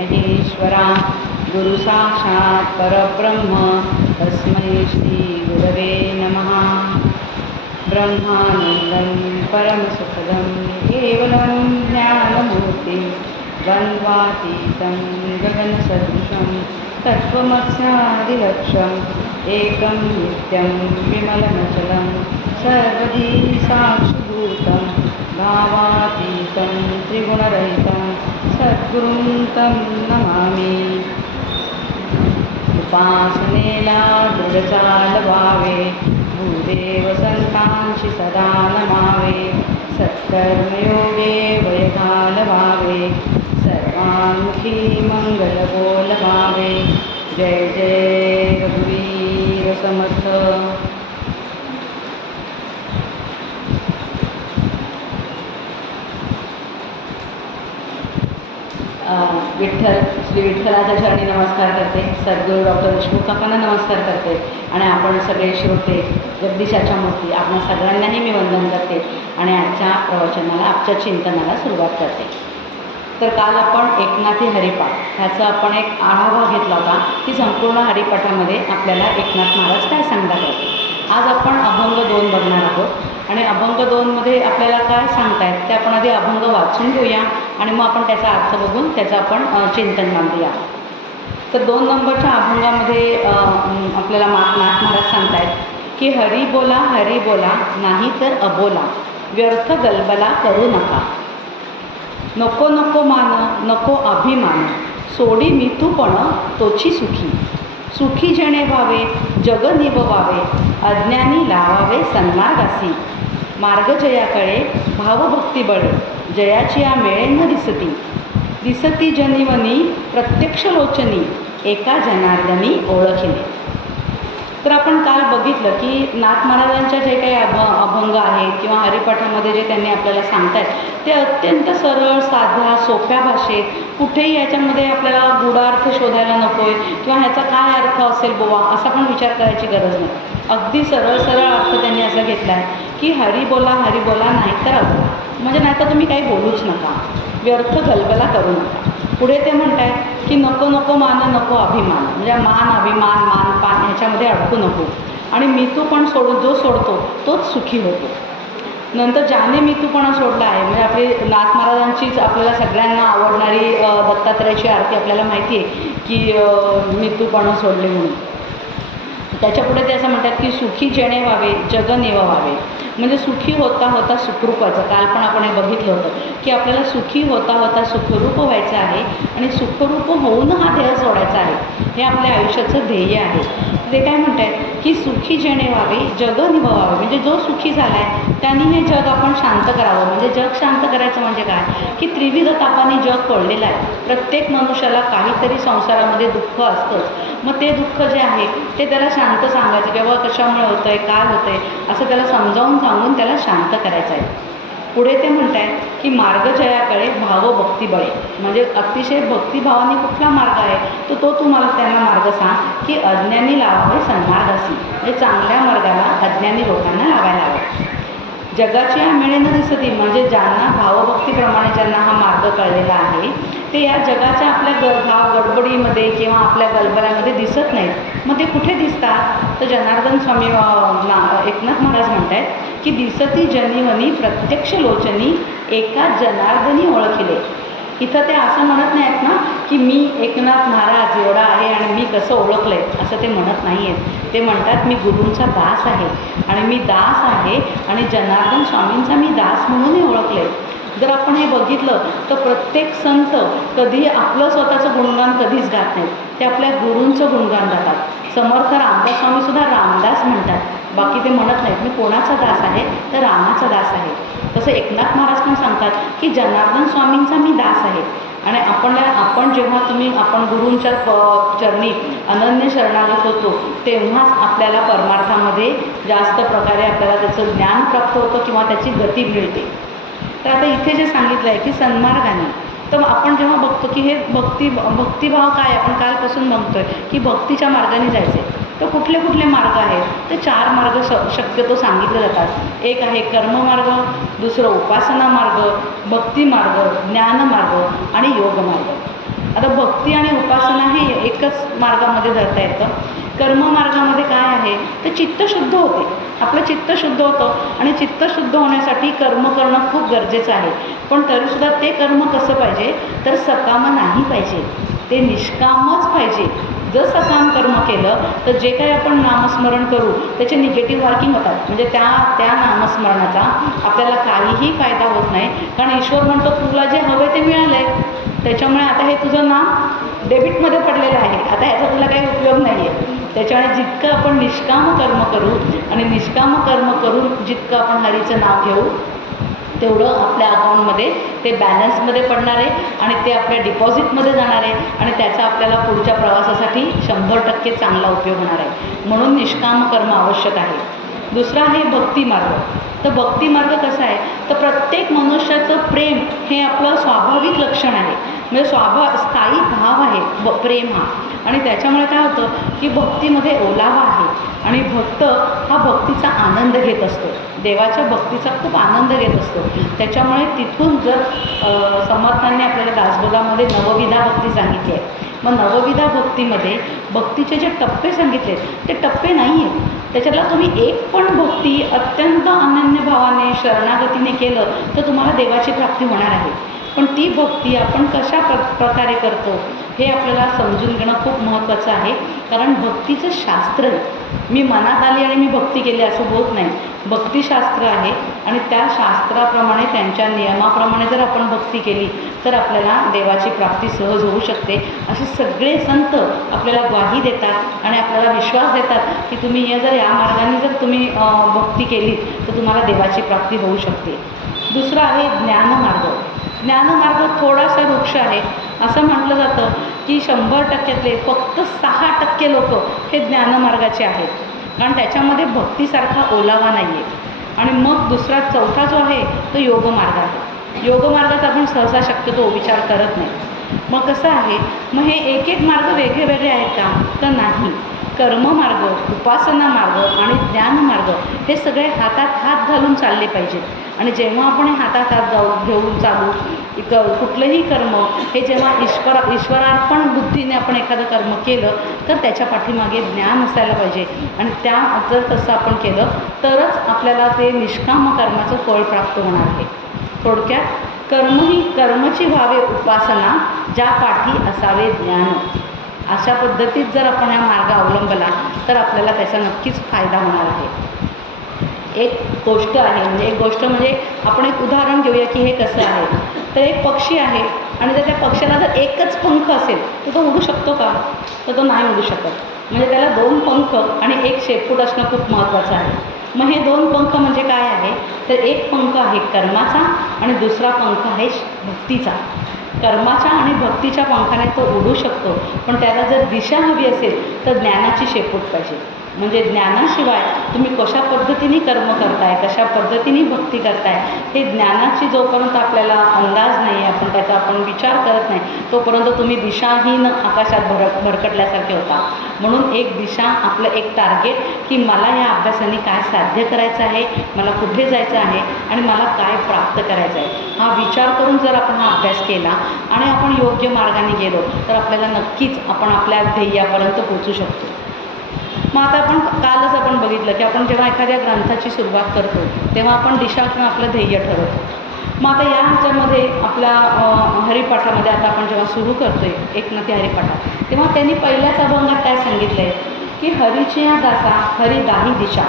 महेश्वरा गुरु साक्षात् परब्रह्म तस्मै श्री गुरवे नमः। ब्रह्मानन्दं परमसुखदं केवलं ज्ञानमूर्तिं द्वन्द्वातीतं गगनसदृशं तत्त्वमस्यादिलक्ष्यम् एकं नित्यं विमलमचलं सर्वधी साक्षिभूतं भावातीतं त्रिगुणरहितं सद्गुरुं तं नमामि। उपासनेला दृढचाल व्हावे भूदेव संतांशी सदा नमावे। सत्कर्मयोगे वयकाल व्हावे सर्वांमुखी मंगल बोल व्हावे। जय जय रघुवीर समर्थ। विठ्ठल श्री विठ्ठलाच्या चरणी नमस्कार करते। सद्गुरू डॉक्टर देशमुख काकांना नमस्कार करते आणि आपण सगळे श्रोते जगदीशाच्या मूर्ती आपण सगळ्यांनाही मी वंदन करते आणि आजच्या प्रवचनाला आजच्या चिंतनाला सुरुवात करते। तर काल आपण एकनाथी हरिपाठ ह्याचा आपण एक आढावा घेतला होता की संपूर्ण हरिपाठामध्ये आपल्याला एकनाथ महाराज काय सांगतात होते। आज आपण अभंग 2 बघणार आहोत आणि अभंग 2मध्ये आपल्याला काय सांगतायत ते आपण आधी अभंग वाचून घेऊया आणि मग आपण त्याचा अर्थ बघून त्याचं आपण चिंतन मांडूया। तर 2 नंबरच्या अभंगामध्ये आपल्याला नाथ महाराज सांगतायत की हरी बोला नाही तर अबोला व्यर्थ गलबला करू नका। नको नको मान नको अभिमान सोडी मिथूपण तोची सुखी। सुखी जणे व्हावे जग निभवावे अज्ञानी लावावे सन्मार्गासी। मार्ग जयाकडे भावभक्ती बळे जयाची या मेळे न दिसती। दिसती जनिवनी प्रत्यक्ष लोचनी एका जनार्दनी ओळखिले। तर आपण काल बघितलं की नाथ महाराजांच्या जे काही अभंग आहेत किंवा हरिपाठामध्ये जे त्यांनी आपल्याला सांगतायत ते अत्यंत सरळ साध्या सोप्या भाषेत कुठेही याच्यामध्ये आपल्याला गूढार्थ शोधायला नको आहे किंवा ह्याचा काय अर्थ असेल बोवा असा पण विचार करायची गरज नाही। अगदी सरळ अर्थ त्यांनी असा घेतला आहे की हरी बोला नाही तर अबोला म्हणजे नाही तर तुम्ही काही बोलूच नका व्यर्थ गलबला करू नका। पुढे ते म्हणतायत की नको नको मान नको अभिमान म्हणजे मान अभिमान मान पान ह्याच्यामध्ये अडकू नको आणि मितूपण जो सोडतो तोच सुखी होतो। नंतर ज्याने मितूपणा सोडला आहे म्हणजे आपली नाथ महाराजांचीच आपल्याला सगळ्यांना आवडणारी दत्तात्रयाची आरती आपल्याला माहिती आहे की मितूपणा सोडले म्हणून। त्याच्यापुढे ते असं म्हणतात की सुखी जणे व्हावे जग निभवावे म्हणजे सुखी होता होता सुखरूप व्हायचं। काल पण आपण हे बघितलं होतं की आपल्याला सुखी होता होता सुखरूप व्हायचं आहे आणि सुखरूप होऊन हा देह सोडायचा आहे हे आपल्या आयुष्याचं ध्येय आहे। ते काय म्हणतात की सुखी जणे व्हावे जग निभवावे म्हणजे जो सुखी झाला आहे त्यांनी हे जग आपण शांत करावं। म्हणजे जग शांत करायचं म्हणजे काय की त्रिविध तापाने जग पडलेलं आहे। प्रत्येक मनुष्याला काहीतरी संसारामध्ये दुःख असतंच मग ते दुःख जे आहे ते त्याला शांत सांगायचं किंवा कशामुळे होतं आहे काय होतं आहे असं त्याला समजावून सांगून त्याला शांत करायचं आहे। पुढे ते म्हणत आहेत की मार्ग जयाकडे भावभक्ती बळे म्हणजे अतिशय भक्तिभावाने कुठला मार्ग आहे तर तो तुम्हाला त्यांना मार्ग सांग की अज्ञानी लावावे सन्मार्गासी म्हणजे चांगल्या मार्गाला अज्ञानी लोकांना लावायला हवं। जगाची या मेळे न दिसती म्हणजे ज्यांना भावभक्तीप्रमाणे ज्यांना हा मार्ग कळलेला आहे ते या जगाच्या आपल्या गडबडीमध्ये किंवा आपल्या गलबल्यामध्ये दिसत नाहीत। मग ते कुठे दिसतात तर जनार्दन स्वामी एकनाथ महाराज म्हणत आहेत की दिसती जनिवनी प्रत्यक्ष लोचनी एका जनार्दनी ओळखिले। इथं ते असं म्हणत नाहीत ना की मी एकनाथ महाराज एवढा आहे आणि मी कसं ओळखलं आहे असं ते म्हणत नाही आहेत। ते म्हणतात मी गुरूंचा दास आहे आणि मी दास आहे आणि जनार्दन स्वामींचा मी दास म्हणूनही ओळखले। जर आपण हे बघितलं तर प्रत्येक संत कधी आपलं स्वतःचं गुणगान कधीच गात नाहीत ते आपल्या गुरूंचं गुणगान गातात। समर्थ रामदास स्वामीसुद्धा रामदास म्हणतात बाकी ते म्हणत नाहीत मी कोणाचा दास आहे तर रामाचा दास आहे। तसं एकनाथ महाराज पण सांगतात की जनार्दन स्वामींचा मी दास आहे आणि आपण जेव्हा आपण गुरूंच्या चरणी अनन्य शरणागत होतो तेव्हाच आपल्याला परमार्थामध्ये जास्त प्रकारे आपल्याला त्याचं ज्ञान प्राप्त होतं किंवा त्याची गती मिळते। तर आता इथे जे सांगितलं आहे की सन्मार्गाने तर आपण जेव्हा बघतो की हे भक्तिभाव काय आपण कालपासून बघतोय की भक्तीच्या मार्गाने जायचे तर कुठले मार्ग आहेत तर 4 मार्ग शक्यतो सांगितले जातात। एक आहे कर्ममार्ग, दुसरं उपासना मार्ग, भक्ती मार्ग, ज्ञान मार्ग आणि योग मार्ग। आता भक्ती आणि उपासना हे एकच मार्गामध्ये धरता येतं. कर्ममार्गामध्ये काय आहे तर चित्त शुद्ध होते, आपलं चित्त शुद्ध होतं आणि चित्त शुद्ध होण्यासाठी कर्म करणं खूप गरजेचं आहे. पण तरीसुद्धा ते कर्म कसं पाहिजे तर सकाम नाही पाहिजे, ते निष्कामच पाहिजे. जर सकाम कर्म केलं तर जे काही आपण नामस्मरण करू त्याचे निगेटिव्ह वर्किंग होतात, म्हणजे त्या नामस्मरणाचा आपल्याला काहीही फायदा होत नाही. कारण ईश्वर म्हणतो तुला जे हवं ते मिळालं आहे, त्याच्यामुळे आता हे तुझं नाम डेबिटमध्ये पडलेलं आहे, आता ह्याचा तुला काही उपयोग नाही आहे. त्याच्यामुळे जितकं आपण निष्काम कर्म करू आणि निष्काम कर्म करून जितकं आपण हरीचं नाव घेऊ तेवढं आपल्या अकाउंटमध्ये ते बॅलन्समध्ये पडणार आहे आणि ते आपल्या डिपॉझिटमध्ये जाणार आहे आणि त्याचा आपल्याला पुढच्या प्रवासासाठी 100% चांगला उपयोग होणार आहे. म्हणून निष्काम कर्म आवश्यक आहे. दुसरा आहे भक्तिमार्ग. तर भक्तिमार्ग कसा आहे तर प्रत्येक मनुष्याचं प्रेम हे आपलं स्वाभाविक लक्षण आहे, म्हणजे स्थायी भाव आहे प्रेम हा. आणि त्याच्यामुळे काय होतं की भक्तीमध्ये ओलावा आहे आणि भक्त हा भक्तीचा आनंद घेत असतो, देवाच्या भक्तीचा खूप आनंद घेत असतो. त्याच्यामुळे तिथून जर समर्थांनी आपल्याला दासबोधामध्ये नवविधा भक्ती सांगितली आहे. मग नवविधा भक्तीमध्ये भक्तीचे जे टप्पे सांगितले ते टप्पे नाही आहेत, त्याच्यातला तुम्ही एक पण भक्ती अत्यंत अनन्य भावाने शरणागतीने केलं तर तुम्हाला देवाची प्राप्ती होणार आहे. पण ती भक्ती आपण कशा प्रकारे करतो हे आपल्याला समजून घेणं खूप महत्त्वाचं आहे. कारण भक्तीचं शास्त्र मी मनात आली आणि मी भक्ती केली असं होत नाही. भक्तिशास्त्र आहे आणि त्या शास्त्राप्रमाणे त्यांच्या नियमाप्रमाणे जर आपण भक्ती केली तर आपल्याला देवाची प्राप्ती सहज होऊ शकते. असे सगळे संत आपल्याला ग्वाही देतात आणि आपल्याला विश्वास देतात की तुम्ही या मार्गाने जर तुम्ही भक्ती केली तर तुम्हाला देवाची प्राप्ती होऊ शकते. दुसरा आहे ज्ञानमार्ग. ज्ञानमार्ग थोडासा वृक्ष आहे. असं म्हटलं जातं की 100%तले फक्त 6% लोक हे ज्ञानमार्गाचे आहेत, कारण त्याच्यामध्ये भक्तीसारखा ओलावा नाही आहे. आणि मग दुसरा चौथा जो आहे तो योगमार्ग आहे. योगमार्गाचा आपण सहसा शक्यतो विचार करत नाही. मग कसं आहे, मग हे एक एक मार्ग वेगळे वेगळे आहेत का तर नाही. कर्ममार्ग, उपासना मार्ग आणि ज्ञानमार्ग हे सगळे हातात हात घालून चालले पाहिजेत. आणि जेव्हा आपण हातात हात घेऊन चालू कुठलंही कर्म हे जेव्हा ईश्वरार्पण बुद्धीने आपण एखादं कर्म केलं तर त्याच्या पाठीमागे ज्ञान असायला पाहिजे. आणि जर तसं आपण केलं तरच आपल्याला ते निष्काम कर्माचं फळ प्राप्त होणार आहे. थोडक्यात कर्मची व्हावे उपासना, ज्या पाठी असावे ज्ञान. अशा पद्धतीत जर आपण हा मार्ग अवलंबला तर आपल्याला त्याचा नक्कीच फायदा होणार आहे. एक गोष्ट म्हणजे आपण एक उदाहरण घेऊया की हे कसं आहे. तर एक पक्षी आहे आणि जर त्या पक्षाला जर एकच पंख असेल तर तो उडू शकतो का तर तो नाही उडू शकत. म्हणजे त्याला 2 पंख आणि एक शेपूट असणं खूप महत्त्वाचं आहे. मग हे 2 पंख म्हणजे काय आहे तर एक पंख आहे कर्माचा आणि दुसरा पंख आहे भक्तीचा. कर्माच्या आणि भक्तीच्या पंखाने तो उडू शकतो, पण त्याला जर दिशा हवी असेल तर ज्ञानाची शेपूट पाहिजे. म्हणजे ज्ञानाशिवाय तुम्ही कशा पद्धतीने कर्म करताय, कशा पद्धतीने भक्ती करताय हे ज्ञानाची जोपर्यंत आपल्याला अंदाज नाही, आपण विचार करत नाही तोपर्यंत तुम्ही दिशाहीन आकाशात भरकटल्यासारखे होता. म्हणून एक दिशा, आपलं एक टार्गेट की मला या अभ्यासाने काय साध्य करायचं आहे, मला कुठे जायचं आहे आणि मला काय प्राप्त करायचं आहे, हा विचार करून जर आपण हा अभ्यास केला आणि आपण योग्य मार्गाने गेलो तर आपल्याला नक्कीच आपण आपल्या ध्येयापर्यंत पोहोचू शकतो. मग आता कालच आपण बघितलं की आपण जेव्हा एखाद्या ग्रंथाची सुरुवात करतो तेव्हा आपण दिशा किंवा आपलं ध्येय ठरवतो. मग आता या ह्याच्यामध्ये आपल्या हरिपाठामध्ये आता आपण जेव्हा सुरू करतो आहे एकनाथी हरिपाठात, तेव्हा त्यांनी पहिल्याच अभंगात काय सांगितलं आहे की हरीची या दासा हरी दाही दिशा,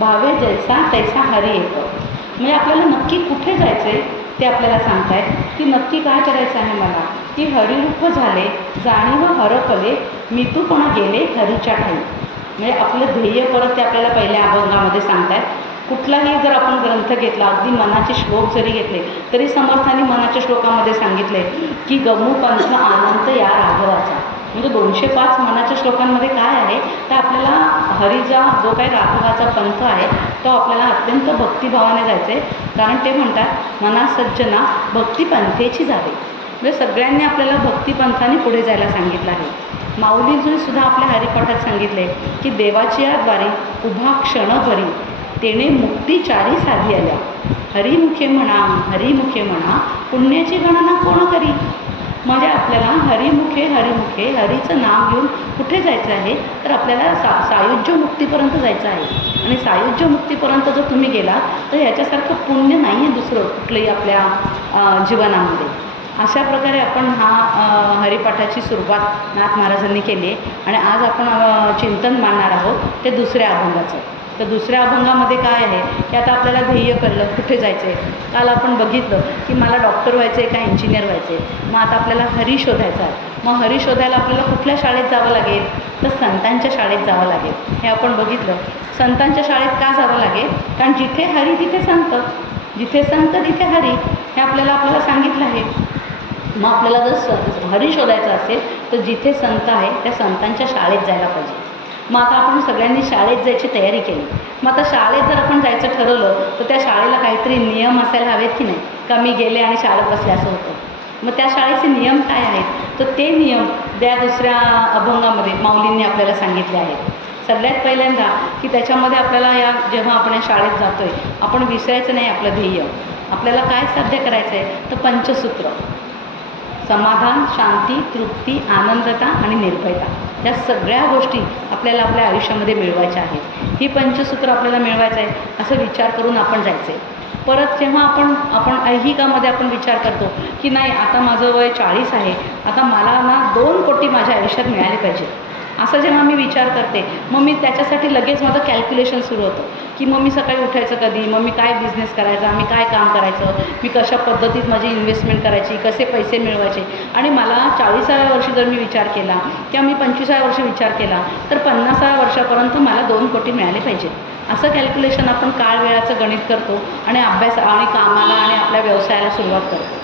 भावे जैसा तैसा हरी एक. म्हणजे आपल्याला नक्की कुठे जायचं आहे ते आपल्याला सांगतायत की नक्की काय करायचं आहे मला की हरिरूप झाले जाणीव हरपले मी तू पण गेले हरीच्या ठाई. म्हणजे आपलं ध्येय परत ते आपल्याला पहिल्या अभंगामध्ये सांगतायत. कुठलाही जर आपण ग्रंथ घेतला, अगदी मनाचे श्लोक जरी घेतले तरी समर्थांनी मनाच्या श्लोकामध्ये सांगितले की गमू पंथ आनंद या राघवाचा. म्हणजे 205 मनाच्या श्लोकांमध्ये काय आहे तर आपल्याला हरीचा जो काही राघवाचा पंथ आहे तो आपल्याला अत्यंत भक्तिभावाने जायचं आहे. कारण ते म्हणतात मना सज्जना भक्तिपंथेची जावे. म्हणजे सगळ्यांनी आपल्याला भक्तिपंथाने पुढे जायला सांगितलं आहे. माऊलींनी सुद्धा आपल्या हरिपाठात सांगितले की देवाची द्वारे उभा क्षण भरी तेने मुक्ती चारी साधी आल्या. हरिमुखे म्हणा पुण्याची गणना कोण करी. म्हणजे आपल्याला हरिमुखे हरिमुखे हरीचं नाव घेऊन कुठे जायचं आहे, तर आपल्याला सायुज्य मुक्तीपर्यंत जायचं आहे. आणि सायुज्य मुक्तीपर्यंत जर तुम्ही गेला तर ह्याच्यासारखं पुण्य नाही आहे दुसरं कुठलंही आपल्या जीवनामध्ये. अशा प्रकारे आपण हरिपाठाची सुरुवात नाथ महाराजांनी केली आहे. आणि आज आपण चिंतन मांडणार आहोत ते दुसऱ्या अभंगाचं. तर दुसऱ्या अभंगामध्ये काय आहे की आता आपल्याला ध्येय कळलं कुठे जायचं आहे. काल आपण बघितलं की मला डॉक्टर व्हायचं आहे का इंजिनियर व्हायचं आहे. मग आता आपल्याला हरी शोधायचा आहे. मग हरी शोधायला आपल्याला कुठल्या शाळेत जावं लागेल, तर संतांच्या शाळेत जावं लागेल. हे आपण बघितलं. संतांच्या शाळेत का जावं लागेल, कारण जिथे हरी तिथे संत, जिथे संत तिथे हरी, हे आपल्याला सांगितलं आहे. मग आपल्याला जर हरी शोधायचं असेल तर जिथे संत आहे त्या संतांच्या शाळेत जायला पाहिजे. मग आता आपण सगळ्यांनी शाळेत जायची तयारी केली. मग आता शाळेत जर आपण जायचं ठरवलं तर त्या शाळेला काहीतरी नियम असायला हवेत की नाही, का मी गेले आणि शाळेत बसले असं होतं. मग त्या शाळेचे नियम काय आहेत, तर ते नियम त्या दुसऱ्या अभंगामध्ये माऊलींनी आपल्याला सांगितले आहेत. सगळ्यात पहिल्यांदा की त्याच्यामध्ये आपल्याला जेव्हा आपण या शाळेत जातो आहे आपण विसरायचं नाही आपलं ध्येय. आपल्याला काय साध्य करायचं आहे, तर पंचसूत्र: समाधान, शांती, तृप्ती, आनंदता आणि निर्भयता. या सगळ्या गोष्टी आपल्याला आपल्या आयुष्यामध्ये मिळवायच्या आहेत. ही पंचसूत्र आपल्याला मिळवायचं आहे असं विचार करून आपण जायचं आहे. परत जेव्हा आपण ऐहिकामध्ये आपण विचार करतो की नाही आता माझं वय 40 आहे, आता मला ना 2 कोटी माझ्या आयुष्यात मिळाले पाहिजे, असं जेव्हा मी विचार करते मग मी त्याच्यासाठी लगेच माझं कॅल्क्युलेशन सुरू होतं की मग मी सकाळी उठायचं कधी, मग मी काय बिझनेस करायचा, मी काय काम करायचं, मी कशा पद्धतीत माझी इन्व्हेस्टमेंट करायची, कसे पैसे मिळवायचे. आणि मला 40व्या वर्षी जर मी विचार केला किंवा मी 25व्या वर्षी विचार केला तर 50व्या वर्षापर्यंत मला 2 कोटी मिळाले पाहिजे. असं कॅल्क्युलेशन आपण काळ वेळाचं गणित करतो आणि अभ्यास आणि कामाला आणि आपल्या व्यवसायाला सुरुवात करतो.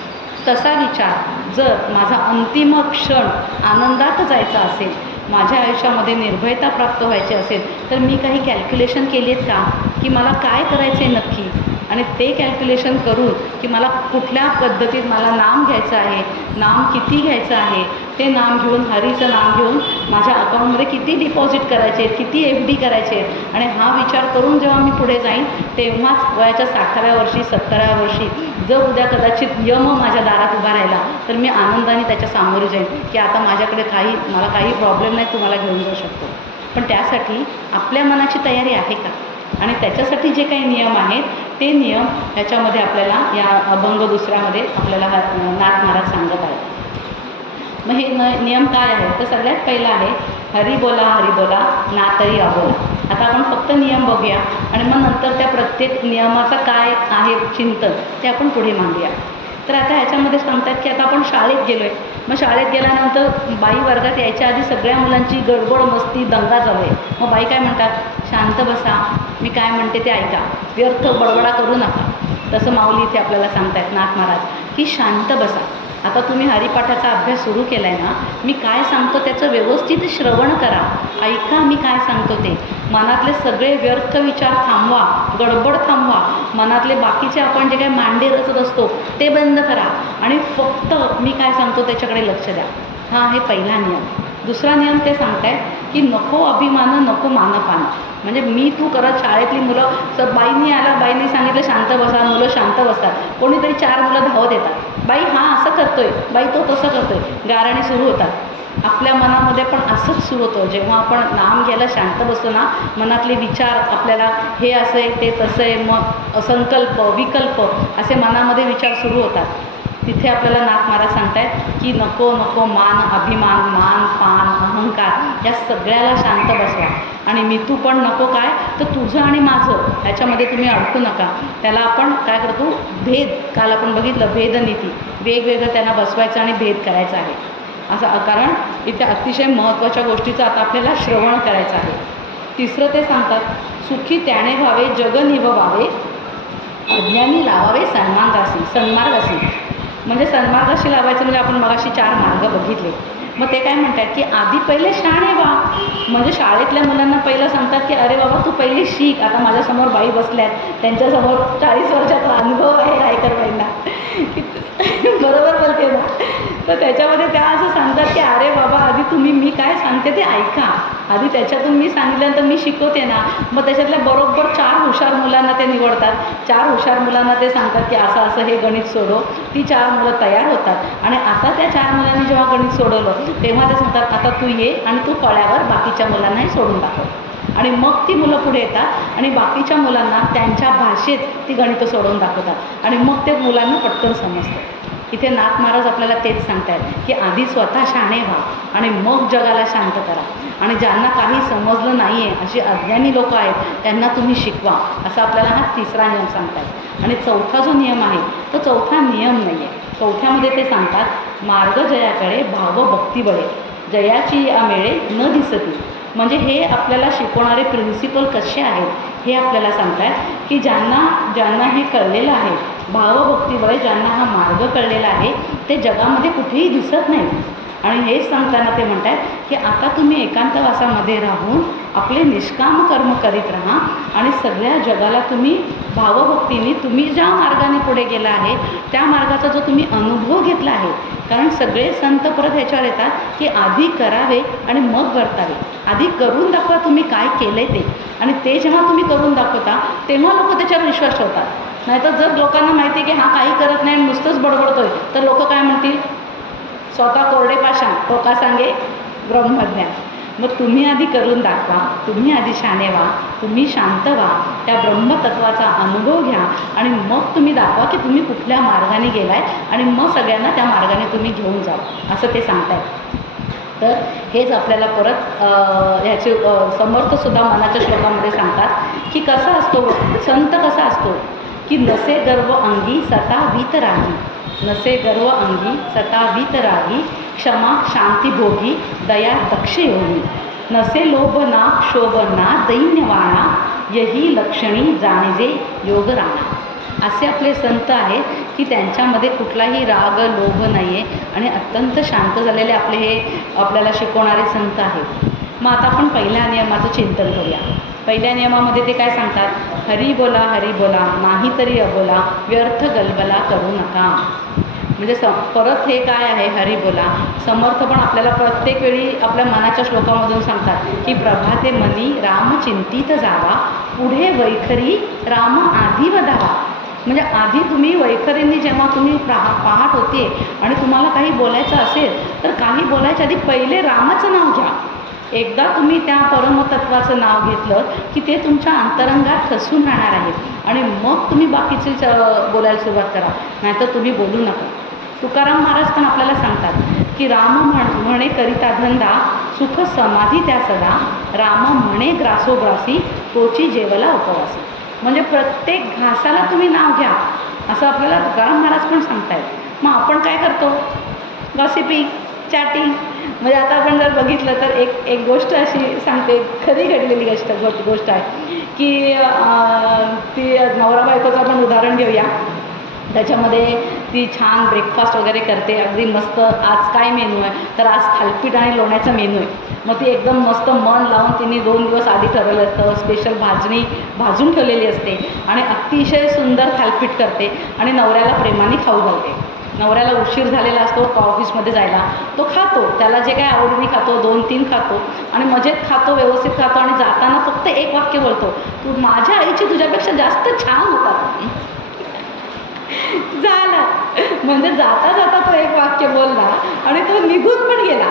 तसा विचार जर माझा अंतिम क्षण आनंदात जायचा असेल, माझ्या आयुष्यामध्ये निर्भयता प्राप्त व्हायची असेल, तर मी काही कॅल्क्युलेशन केली आहेत का की मला काय करायचं आहे नक्की, आणि ते कॅल्क्युलेशन करून की मला कुठल्या पद्धतीत मला नाम घ्यायचं आहे, नाम किती घ्यायचं आहे, ते नाम घेऊन हरीचं नाम घेऊन माझ्या अकाउंटमध्ये किती डिपॉझिट करायचे आहेत, किती FD करायचे आहेत. आणि हा विचार करून जेव्हा मी पुढे जाईन तेव्हाच वयाच्या 60व्या वर्षी 70व्या वर्षी जर उद्या कदाचित यम माझ्या दारात उभा राहिला तर मी आनंदाने त्याच्या सामोरे जाईन की आता माझ्याकडे मला काही प्रॉब्लेम नाही, तुम्हाला घेऊन जाऊ शकतो. पण त्यासाठी आपल्या मनाची तयारी आहे का, आणि त्याच्यासाठी जे काही नियम आहेत ते नियम ह्याच्यामध्ये आपल्याला या अभंग दुसऱ्यामध्ये आपल्याला नाथ महाराज सांगत आहेत. मग हे नियम काय आहेत, तर सगळ्यात पहिला आहे हरी बोला हरी बोला नातरी अबोला. आता आपण फक्त नियम बघूया आणि मग नंतर त्या प्रत्येक नियमाचा काय आहे चिंतन ते आपण पुढे मांडूया. तर आता ह्याच्यामध्ये सांगतात की आता आपण शाळेत गेलो आहे. मग शाळेत गेल्यानंतर बाई वर्गात यायच्या आधी सगळ्या मुलांची गडबड मस्ती दंगा चालू आहे. मग बाई काय म्हणतात, शांत बसा, मी काय म्हणते ते ऐका, व्यर्थ बडबडा करू नका. तसं माऊली इथे आपल्याला सांगतायत नाथ महाराज की शांत बसा. आता तुम्ही हरिपाठाचा अभ्यास सुरू केला आहे ना, मी काय सांगतो त्याचं व्यवस्थित श्रवण करा, ऐका मी काय सांगतो ते. मनातले सगळे व्यर्थ विचार थांबवा, गडबड थांबवा, मनातले बाकीचे आपण जे काही मांडे रचत असतो ते बंद करा आणि फक्त मी काय सांगतो त्याच्याकडे लक्ष द्या. हा आहे पहिला नियम. दुसरा नियम ते सांगतायत की नको अभिमान नको मानपान. म्हणजे मी तू करत शाळेतली मुलं बाईंनी सांगितलं शांत बसा, मुलं शांत बसतात. कोणीतरी 4 मुलं धावत येतात, बाई हा असं करतोय, बाई तो तसं करतोय, गाराणी सुरू होतात. आपल्या मनामध्ये पण असंच सुरू होतं. जेव्हा आपण नाम घ्यायला शांत बसतो ना, मनातले विचार आपल्याला हे असं आहे ते तसं आहे, मग असंकल्प विकल्प असे मनामध्ये विचार सुरू होतात. तिथे आपल्याला नाथ महाराज सांगतायत की नको नको मान अभिमान मान पान अहंकार या सगळ्याला शांत बसवा. आणि मी तू पण नको काय, तर तुझं आणि माझं ह्याच्यामध्ये तुम्ही अडकू नका. त्याला आपण काय करतो, भेद. काल आपण बघितलं भेदनीती, वेगवेगळं त्यांना बसवायचं आणि भेद करायचा आहे असं. कारण इथे अतिशय महत्त्वाच्या गोष्टीचं आता आपल्याला श्रवण करायचं आहे. तिसरं ते सांगतात सुखी त्याने व्हावे जग निभवावे, अज्ञानी लावावे सन्मार्गासी. म्हणजे सन्मार्गाशी लावायचं म्हणजे आपण मगाशी 4 मार्ग बघितले. मग ते काय म्हणतात की आधी पहिले शाणे व्हा. म्हणजे शाळेतल्या मुलांना पहिलं सांगतात की अरे बाबा तू पहिले शिक. आता माझ्यासमोर बाई बसल्यात, त्यांच्यासमोर 40 वर्षाचा अनुभव आहे रायकर बाईंना, बरोबर बोलते ना. तर त्याच्यामध्ये त्या असं सांगतात की अरे बाबा आधी तुम्ही मी काय सांगते ते ऐका. आधी त्याच्यातून मी सांगितल्यानंतर मी शिकवते ना, मग त्याच्यातल्या बरोबर 4 हुशार मुलांना ते निवडतात. 4 हुशार मुलांना ते सांगतात की असं असं हे गणित सोडव. ती 4 मुलं तयार होतात आणि आता त्या 4 मुलांनी जेव्हा गणित सोडवलं तेव्हा ते सांगतात आता तू ये आणि तू फळ्यावर बाकीच्या मुलांनाही सोडून दाखव. आणि मग ती मुलं पुढे येतात आणि बाकीच्या मुलांना त्यांच्या भाषेत ती गणितं सोडवून दाखवतात आणि मग ते मुलांना पटकन समजतं. इथे नाथ महाराज आपल्याला तेच सांगतायत की आधी स्वतः शहाणे व्हा आणि मग जगाला शांत करा. आणि ज्यांना काही समजलं नाही आहे अशी अज्ञानी लोक आहेत त्यांना तुम्ही शिकवा, असा आपल्याला हा 3रा नियम सांगतात. आणि 4था जो नियम आहे तो 4था नियम नाही आहे. 4थ्यामध्ये ते सांगतात मार्ग जयाकडे भाव भक्ती बळे, जयाची या मेळे न दिसती. म्हणजे हे आपल्याला शिकवणारे प्रिन्सिपल कसे आहेत हे आपल्याला सांगतात की ज्यांना हे कळलेलं आहे, भावभक्तीमुळे ज्यांना हा मार्ग कळलेला आहे ते जगामध्ये कुठेही दिसत नाही. आणि हेच सांगताना ते म्हणतात की आता तुम्ही एकांतवासामध्ये राहून आपले निष्काम कर्म करीत राहा आणि सगळ्या जगाला तुम्ही भावभक्तीने तुम्ही ज्या मार्गाने पुढे गेला आहे त्या मार्गाचा जो तुम्ही अनुभव घेतला आहे, कारण सगळे संत परत ह्याच्यावर येतात की आधी करावे आणि मग वर्तावे. आधी करून दाखवा तुम्ही काय केलं ते, आणि ते जेव्हा तुम्ही करून दाखवता तेव्हा लोक त्याच्यावर विश्वास ठेवतात. नाहीतर जर लोकांना माहिती आहे की हा काही करत नाही आणि नुसतंच बडबडतोय तर लोक काय म्हणतील, स्वतः कोरडे पाषाण तो का सांगे ब्रह्मज्ञान. मग तुम्ही आधी करून दाखवा, तुम्ही आधी शाणे व्हा, तुम्ही शांत व्हा, त्या ब्रह्मतत्वाचा अनुभव घ्या आणि मग तुम्ही दाखवा की तुम्ही कुठल्या मार्गाने गेलाय आणि मग सगळ्यांना त्या मार्गाने तुम्ही घेऊन जा, असं ते सांगतायत. तर हेच आपल्याला परत ह्याचे समर्थसुद्धा मनाच्या श्लोकामध्ये सांगतात की कसा असतो संत, कसा असतो की नसे गर्व अंगी सता वीतरागी, नसे गर्व अंगी सता वीतरागी, क्षमा शांती भोगी दया दक्ष योगी, नसे लोभ ना क्षोभ ना दैन्यवाणा, यही लक्षणी जाणीजे योग राणा. असे आपले संत आहेत की त्यांच्यामध्ये कुठलाही राग लोभ नाही आहे आणि अत्यंत शांत झालेले आपले हे आपल्याला शिकवणारे संत आहेत. मग आता आपण पहिल्या नियमाचं चिंतन करूया. पहिल्या नियमामध्ये ते काय सांगतात, हरी बोला नाही तरी अबोला, व्यर्थ गलबला करू नका. म्हणजे परत हे काय आहे, हरी बोला. समर्थ पण आपल्याला प्रत्येक वेळी आपल्या मनाच्या श्लोकामधून सांगतात की प्रभाते मनी राम चिंतित जावा, पुढे वैखरी राम आधी वधावा. म्हणजे आधी तुम्ही वैखरींनी जेव्हा तुम्ही पहाट होते आणि तुम्हाला काही बोलायचं असेल तर काही बोलायच्या आधी पहिले रामाचं नाव घ्या. एकदा तुम्ही त्या परमतत्वाचं नाव घेतलं की ते तुमच्या अंतरंगात ठसून राहणार आहे आणि मग तुम्ही बाकीचे बोलायला सुरुवात करा, नाहीतर तुम्ही बोलू नका. तुकाराम महाराज पण आपल्याला सांगतात की राम म्हणे करिता धंदा, सुख समाधी त्या सदा, राम म्हणे ग्रासोग्रासी, तोची जेवला उपवासी. म्हणजे प्रत्येक घासाला तुम्ही नाव घ्या, असं आपल्याला तुकाराम महाराज पण सांगतायत. मग आपण काय करतो, गॉसिपिंग, चॅटिंग. म्हणजे आता आपण जर बघितलं तर एक गोष्ट अशी सांगते, खरी घडलेली गोष्ट आहे की ती नवरा बायकोचं आपण उदाहरण घेऊया. त्याच्यामध्ये ती छान ब्रेकफास्ट वगैरे करते, अगदी मस्त. आज काय मेनू आहे, तर आज थालीपीठ आणि लोण्याचा मेनू आहे. मग ती एकदम मस्त मन लावून तिने 2 दिवस आधी ठरवलं असतं, स्पेशल भाजणी भाजून ठेवलेली असते आणि अतिशय सुंदर थालीपीठ करते आणि नवऱ्याला प्रेमाने खाऊ घालते. नवऱ्याला उशीर झालेला असतो ऑफिसमध्ये जायला, तो खातो, त्याला जे काय आवडीने खातो, 2-3 खातो आणि मजेत खातो, व्यवस्थित खातो आणि जाताना फक्त एक वाक्य बोलतो, तू माझ्या आईची तुझ्यापेक्षा जास्त छान होतात. झालं. म्हणजे जाता जाता तो एक वाक्य बोलला आणि तो निघून पण गेला.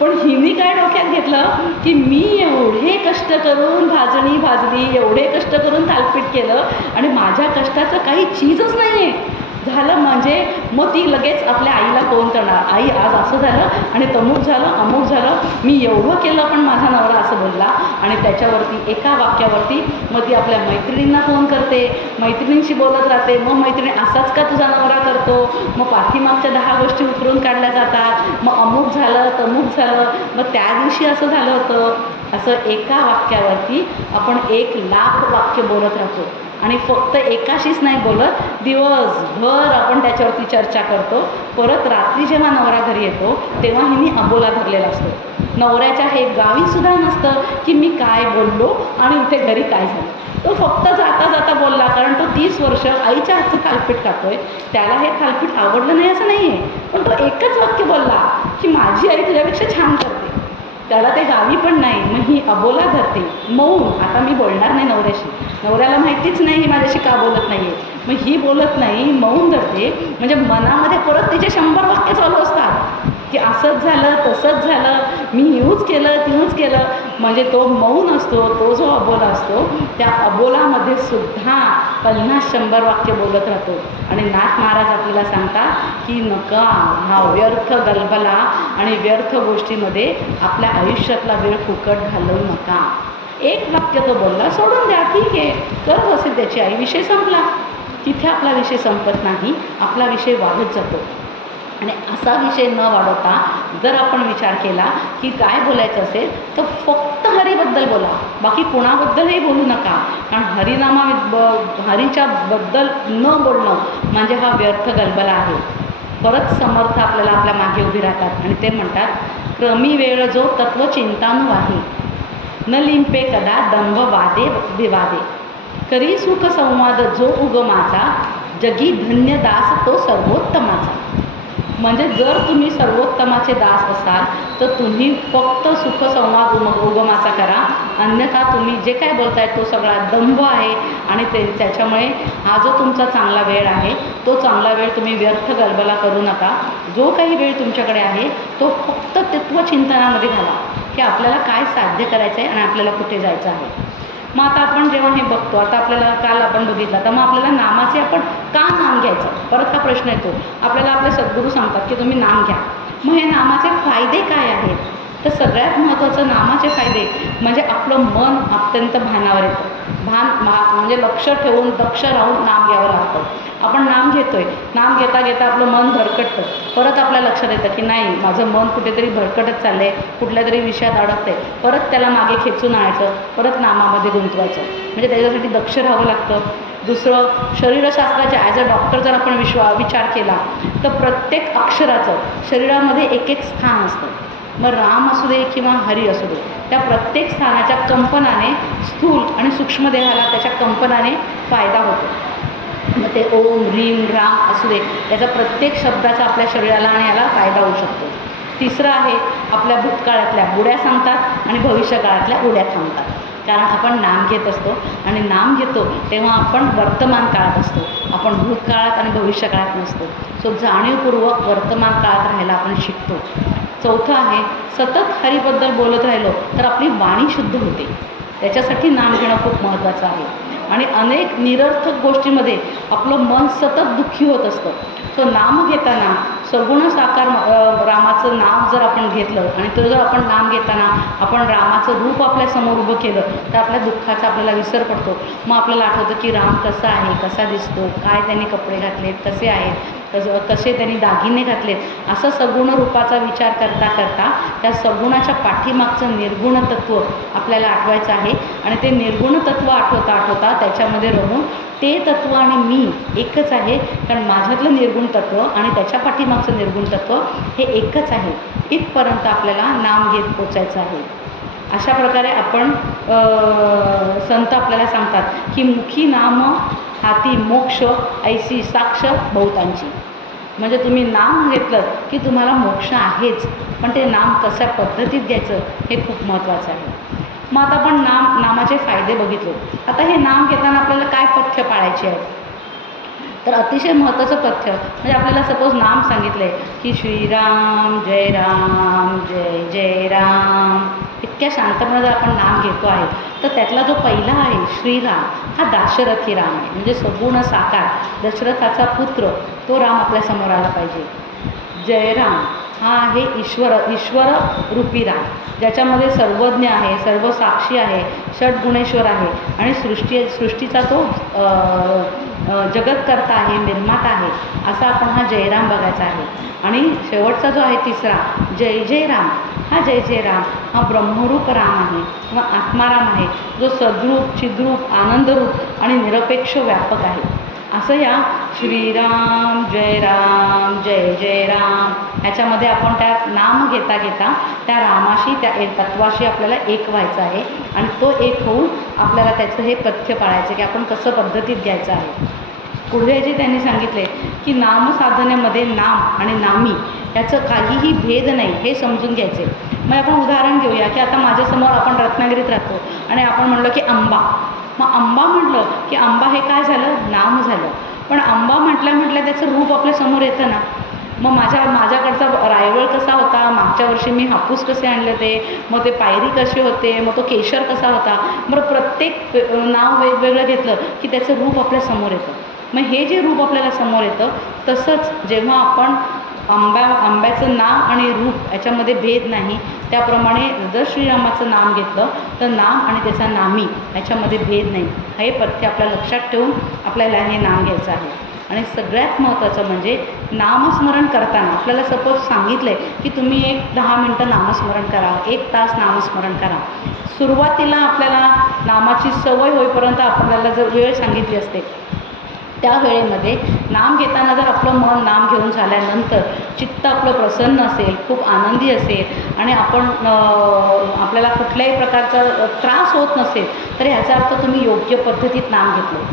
पण हिने काय डोक्यात घेतलं की मी एवढे कष्ट करून भाजणी भाजली, एवढे कष्ट करून थालीपीठ केलं आणि माझ्या कष्टाचं काही चीजच नाही आहे. झालं. म्हणजे मग ती लगेच आपल्या आईला फोन करणार, आई आज असं झालं आणि तमुक झालं, अमुक झालं, मी एवढं केलं पण माझा नवरा असं बोलला. आणि त्याच्यावरती एका वाक्यावरती मग ती आपल्या मैत्रिणींना फोन करते, मैत्रिणींशी बोलत राहते. मग मैत्रिणी असाच का तुझा नवरा करतो, मग पाठीमागच्या 10 गोष्टी उतरून काढल्या जातात, मग अमुक झालं तमुक झालं, मग त्या दिवशी असं झालं होतं. असं एका वाक्यावरती आपण 1,00,000 वाक्य बोलत राहतो आणि फक्त एकाशीच नाही बोलत, दिवसभर आपण त्याच्यावरती चर्चा करतो. परत रात्री जेव्हा नवरा घरी येतो तेव्हा हिने अबोला धरलेला असतो. नवऱ्याच्या हे गावीसुद्धा नसतं की मी काय बोललो आणि इथे घरी काय झालं. तो फक्त जाता जाता बोलला, कारण तो 30 वर्ष आईच्या हातचं थालीपीठ खातोय, त्याला हे थालीपीठ आवडलं नाही असं नाही आहे, पण तो एकच वाक्य बोलला की माझी आई तुझ्यापेक्षा छान करते. त्याला ते गावी पण नाही. मग ही अबोला धरते मौन. आता मी बोलणार नाही नवऱ्याशी, नवऱ्याला माहितीच नाही ही माझ्याशी का बोलत नाही आहे. मग ही बोलत नाही, मौन धरते. म्हणजे मनामध्ये परत तिचे 100 वाक्य चालू असतात की असंच झालं, तसंच झालं, मी यूज केलं, तियूज केलं. म्हणजे तो मौन असतो, तो जो अबोला असतो, त्या अबोलामध्ये सुद्धा 50-100 वाक्य बोलत राहतो. आणि नाथ महाराज आपल्याला सांगतात की नका हा व्यर्थ गलबला आणि व्यर्थ गोष्टीमध्ये आपल्या आयुष्यातला वेळ फुकट घालवू नका. एक वाक्य तो बोलला, सोडून द्या, ठीक आहे, करत असेल त्याची आई, विषय संपला. तिथे आपला विषय संपत नाही, आपला विषय वाढत जातो. आणि असा विषय न वाढवता जर आपण विचार केला की काय बोलायचं असेल तर फक्त हरीबद्दल बोला, बाकी कोणाबद्दलही बोलू नका. कारण हरीच्या बद्दल न बोलणं म्हणजे हा व्यर्थ गलबला आहे. परत समर्थ आपल्याला आपल्या मागे उभी राहतात आणि ते म्हणतात, क्रमी वेळ जो तत्वचिंतानु आहे, न लिंपे कदा दंभ वादे विवादे, करी सुख संवाद जो उगमाचा, जगी धन्य दास तो सर्वोत्तमाचा. म्हणजे जर तुम्ही सर्वोत्तमाचे दास असाल तर तुम्ही फक्त सुखसंवाद उगमाचा करा, अन्यथा तुम्ही जे काय बोलताय तो सगळा दंभ आहे. आणि त्याच्यामुळे हा जो तुमचा चांगला वेळ आहे तो चांगला वेळ तुम्ही व्यर्थ गलबला करू नका. जो काही वेळ तुमच्याकडे आहे तो फक्त तत्वचिंतनामध्ये घाला की आपल्याला काय साध्य करायचं आहे आणि आपल्याला कुठे जायचं आहे. मग आता आपण जेव्हा हे बघतो, आता आपल्याला काल आपण बघितलं, तर मग आपल्याला नामाचे आपण का नाम घ्यायचं, परत हा प्रश्न येतो. आपल्याला आपले सद्गुरू सांगतात की तुम्ही नाम घ्या. मग हे नामाचे फायदे काय आहेत? तर सगळ्यात महत्त्वाचं नामाचे फायदे म्हणजे आपलं मन अत्यंत भानावर येतं. म्हणजे लक्ष ठेवून दक्ष राहून नाम घ्यावं लागतं. आपण नाम घेतोय, नाम घेता घेता आपलं मन भरकटतं. परत आपल्या लक्षात येतं की नाही, माझं मन कुठेतरी भरकटत चाललं आहे, कुठल्या तरी विषयात अडकतं आहे. परत त्याला मागे खेचून आणायचं, परत नामामध्ये गुंतवायचं. म्हणजे त्याच्यासाठी दक्ष राहावं लागतं. दुसरं, शरीरशास्त्राच्या ॲज अ डॉक्टर जर आपण विचार केला तर प्रत्येक अक्षराचं शरीरामध्ये एक एक स्थान असतं. मग राम असू दे किंवा हरी असू दे, त्या प्रत्येक स्थानाच्या कंपनाने स्थूल आणि सूक्ष्म देहाला त्याच्या कंपनाने फायदा होतो. मग ते ओम ह्रीम राम असू दे, त्याचा प्रत्येक शब्दाचा आपल्या शरीराला आणि याला फायदा होऊ शकतो. तिसरं आहे, आपल्या भूतकाळातल्या बुड्या सांगतात आणि भविष्यकाळातल्या उड्या थांबतात. कारण आपण नाम घेत असतो आणि नाम घेतो तेव्हा आपण वर्तमान काळात असतो, आपण भूतकाळात आणि भविष्यकाळात नसतो. सो जाणीवपूर्वक वर्तमान काळात राहायला आपण शिकतो. चौथं आहे, सतत हरीबद्दल बोलत राहिलो तर आपली वाणी शुद्ध होते. त्याच्यासाठी नाम घेणं खूप महत्त्वाचं आहे. आणि अनेक निरर्थक गोष्टीमध्ये आपलं मन सतत दुःखी होत असतं. सो नाम घेताना सगुण साकार रामाचं नाव जर आपण घेतलं आणि तो जर आपण नाम घेताना आपण रामाचं रूप आपल्यासमोर उभं केलं तर आपल्या दुःखाचा आपल्याला विसर पडतो. मग आपल्याला आठवतं की राम कसा आहे, कसा दिसतो, काय त्यांनी कपडे घातलेत, कसे आहेत, कसे त्यांनी दागिने घातलेत, असं सगुण रूपाचा विचार करता करता त्या सगुणाच्या पाठीमागचं निर्गुण तत्त्व आपल्याला आठवायचं आहे. आणि ते निर्गुण तत्त्व आठवता आठवता त्याच्यामध्ये राहून ते तत्त्व आणि मी एकच आहे, कारण माझ्यातलं निर्गुण तत्त्व आणि त्याच्या पाठीमागचं निर्गुण तत्त्व हे एकच आहे. इथपर्यंत आपल्याला नाम घेत पोचायचं आहे. अशा प्रकारे आपण संत आपल्याला सांगतात की मुखी नाम हाती मोक्ष ऐसी साक्ष बहुतांची. म्हणजे तुम्ही नाम घेतलं की तुम्हाला मोक्ष आहेच, पण ते नाम कशा पद्धतीत घ्यायचं हे खूप महत्त्वाचं आहे. मग आता आपण नामाचे फायदे बघितले. आता हे नाम घेताना आपल्याला काय पथ्य पाळायचे आहे? तर अतिशय महत्त्वाचं पथ्य म्हणजे आपल्याला सपोज नाम सांगितलं आहे की श्रीराम जय राम जय जय राम, इतक्या शांतपणे जर आपण नाम घेतो आहे तर त्यातला जो पहिला आहे श्रीराम हा दाशरथी राम आहे. म्हणजे सगुण साकार दशरथाचा पुत्र तो राम आपल्यासमोर आला पाहिजे. जयराम हा आहे ईश्वर रूपी राम, ज्याच्यामध्ये सर्वज्ञ आहे, सर्व साक्षी आहे, षड्गुणेश्वर आहे आणि सृष्टीचा तो जगतकर्ता आहे, निर्माता आहे. असा आपण हा जयराम बघायचा आहे. आणि शेवटचा जो आहे तिसरा जय जय राम, हा जय जय राम हा ब्रह्मरूप राम आहे किंवा आत्माराम आहे, जो सद्रूप चिद्रूप आनंदरूप आणि निरपेक्ष व्यापक आहे. असं या श्रीराम जय जय राम ह्याच्यामध्ये आपण त्या नाम घेता घेता त्या रामाशी त्या तत्वाशी आपल्याला एक व्हायचं आहे. आणि तो एक होऊन आपल्याला त्याचं हे पथ्य पाळायचं की आपण कसं पद्धतीत घ्यायचं आहे. पुढे जे त्यांनी सांगितले की नामसाधनेमध्ये नाम आणि नामी याचं काहीही भेद नाही हे समजून घ्यायचे. मग आपण उदाहरण घेऊया की आता माझ्यासमोर आपण रत्नागिरीत राहतो आणि आपण म्हणलं की आंबा. मग आंबा म्हटलं की आंबा हे काय झालं, नाम झालं. पण आंबा म्हटल्या त्याचं रूप आपल्यासमोर येतं ना. मग माझ्याकडचा रायवळ कसा होता, मागच्या वर्षी मी हापूस कसे आणले ते, मग ते पायरी कसे होते, मग तो केशर कसा होता. बरं प्रत्येक नाव वेगवेगळं घेतलं की त्याचं रूप आपल्यासमोर येतं. मग हे जे रूप आपल्याला समोर येतं तसंच जेव्हा आपण आंब्याचं नाव आणि रूप याच्यामध्ये भेद नाही, त्याप्रमाणे जर श्रीरामाचं नाम घेतलं तर नाम आणि त्याचा नामी याच्यामध्ये भेद नाही. हे पथ्य आपल्या लक्षात ठेवून आपल्याला हे नाम घ्यायचं आहे. आणि सगळ्यात महत्त्वाचं म्हणजे नामस्मरण करताना आपल्याला सपोज सांगितलं आहे की तुम्ही 10 मिनटं नामस्मरण करा, 1 तास नामस्मरण करा. सुरुवातीला आपल्याला नामाची सवय होईपर्यंत आपल्याला जर वेळ सांगितली असते, त्या वेळेमध्ये नाम घेताना जर आपलं मन नाम घेऊन झाल्यानंतर चित्त आपलं प्रसन्न असेल, खूप आनंदी असेल आणि आपल्याला कुठल्याही प्रकारचा त्रास होत नसेल तर ह्याचा अर्थ तुम्ही योग्य पद्धतीत नाम घेतलं.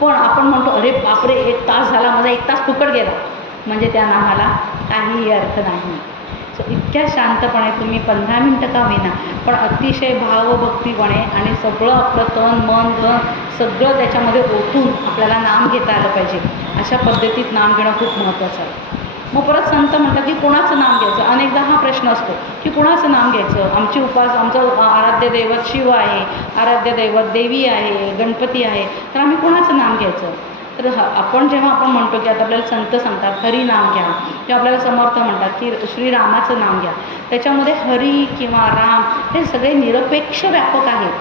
पण आपण म्हणतो अरे बापरे 1 तास झाला, माझा 1 तास फुकट गेला, म्हणजे त्या नामाला काहीही अर्थ नाही. सो इतक्या शांतपणे तुम्ही 15 मिनटं का होईना पण अतिशय भावभक्तीपणे आणि सगळं आपलं तन मन धन सगळं त्याच्यामध्ये ओतून आपल्याला नाम घेता आलं पाहिजे. अशा पद्धतीत नाम घेणं खूप महत्त्वाचं आहे. मग परत संत म्हणतात की कोणाचं नाम घ्यायचं. अनेकदा हा प्रश्न असतो की कोणाचं नाम घ्यायचं. आमचं आराध्य दैवत शिव आहे, आराध्य दैवत देवी आहे, गणपती आहे, तर आम्ही कोणाचं नाम घ्यायचं. तर आपण म्हणतो की आता आपल्याला संत सांगतात हरी नाम घ्या, किंवा आपल्याला समर्थ म्हणतात की श्रीरामाचं नाम घ्या. त्याच्यामध्ये हरी किंवा राम हे सगळे निरपेक्ष व्यापक आहेत.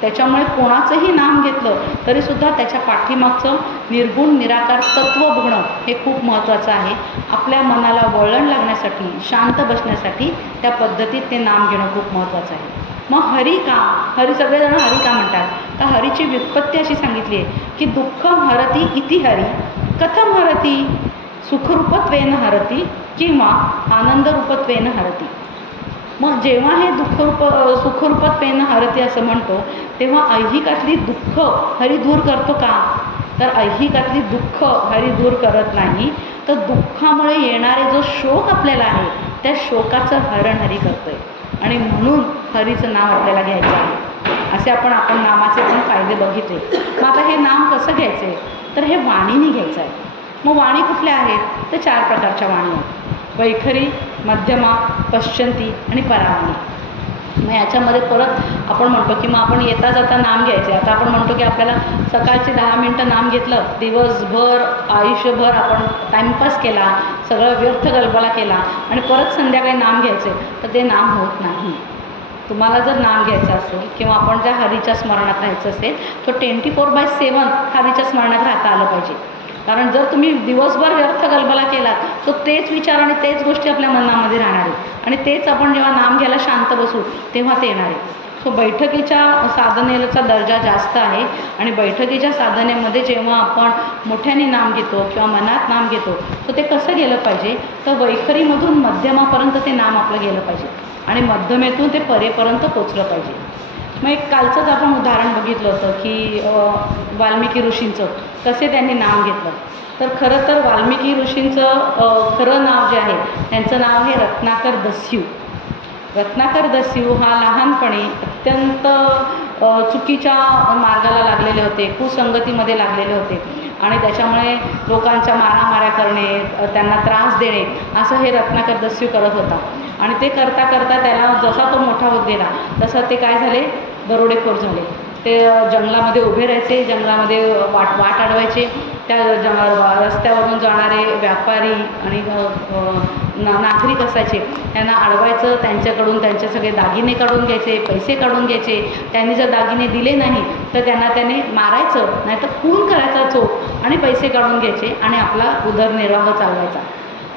त्याच्यामुळे कोणाचंही नाम घेतलं तरीसुद्धा त्याच्या पाठीमागचं निर्गुण निराकार तत्त्व बघणं हे खूप महत्त्वाचं आहे. आपल्या मनाला वळण लागण्यासाठी, शांत बसण्यासाठी त्या पद्धतीत ते नाम घेणं खूप महत्त्वाचं आहे. मग हरी सगळेजण हरी का म्हणतात, तर हरीची व्युत्पत्ती अशी सांगितली आहे की दुःखम हरती इति हरी, कथम हरती, सुखरूपत्वेन हरती किंवा आनंदरूपत्वेन हरती. मग जेव्हा हे सुखरूपत्वेन हरती असं म्हणतो तेव्हा ऐहिकातली दुःख हरी दूर करतो का, तर ऐहिकातली दुःख हरी दूर करत नाही, तर दुःखामुळे येणारे जो शोक आपल्याला आहे त्या शोकाचं हरण हरी करतोय. आणि म्हणून हरीचं नाव आपल्याला घ्यायचं आहे. असे आपण नामाचे पण फायदे बघितले. मग आता हे नाम कसं घ्यायचं आहे, तर हे वाणीने घ्यायचं आहे. मग वाणी कुठल्या आहेत, तर 4 प्रकारच्या वाणी आहेत. वैखरी, मध्यमा, पश्चंती आणि परावाणी. मग याच्यामध्ये परत आपण म्हणतो की मग आपण येता जाता नाम घ्यायचे. आता आपण म्हणतो की आपल्याला सकाळचे 10 मिनटं नाम घेतलं, दिवसभर आयुष्यभर आपण टाईमपास केला, सगळं व्यर्थ गलबला केला आणि परत संध्याकाळी नाम घ्यायचे, तर ते नाम होत नाही. तुम्हाला जर नाम घ्यायचं असेल किंवा आपण ज्या हरीच्या स्मरणात राहायचं असेल तर 24/7 हरीच्या स्मरणात राहता आलं पाहिजे. कारण जर तुम्ही दिवसभर व्यर्थ गलबला केलात तर तेच विचार आणि तेच गोष्टी आपल्या मनामध्ये राहणार आहेत आणि तेच आपण जेव्हा नाम घ्यायला शांत बसू तेव्हा ते येणार आहे. सो बैठकीच्या साधनेचा दर्जा जास्त आहे आणि बैठकीच्या साधनेमध्ये जेव्हा आपण मोठ्याने नाम घेतो किंवा मनात नाम घेतो तर ते कसं गेलं पाहिजे, तर वैखरीमधून मध्यमापर्यंत ते नाम आपलं गेलं पाहिजे आणि मध्यमेतून ते परेपर्यंत पोचलं पाहिजे. मग एक कालचंच आपण उदाहरण बघितलं होतं की वाल्मिकी ऋषींचं कसे त्यांनी नाम घेतलं. तर खरं तर वाल्मिकी ऋषींचं खरं नाव जे आहे त्यांचं नाव आहे रत्नाकर दस्यू. रत्नाकर दस्यू हा लहानपणी अत्यंत चुकीच्या मार्गाला लागलेले होते, कुसंगतीमध्ये लागलेले होते आणि त्याच्यामुळे लोकांच्या मारामाऱ्या करणे, त्यांना त्रास देणे असं हे रत्नाकर दस्यू करत होता. आणि ते करता करता त्याला जसा तो मोठा होत गेला तसं ते काय झाले, दरोडेखोर झाले. ते जंगलामध्ये उभे राहायचे, जंगलामध्ये वाट अडवायचे. त्या रस्त्यावरून जाणारे व्यापारी आणि नागरिक असायचे त्यांना अडवायचं, त्यांच्याकडून त्यांचे सगळे दागिने काढून घ्यायचे, पैसे काढून घ्यायचे. त्यांनी जर दागिने दिले नाही तर त्याने मारायचं, नाही तर खून करायचा चोख आणि पैसे काढून घ्यायचे आणि आपला उदरनिर्वाह चालवायचा.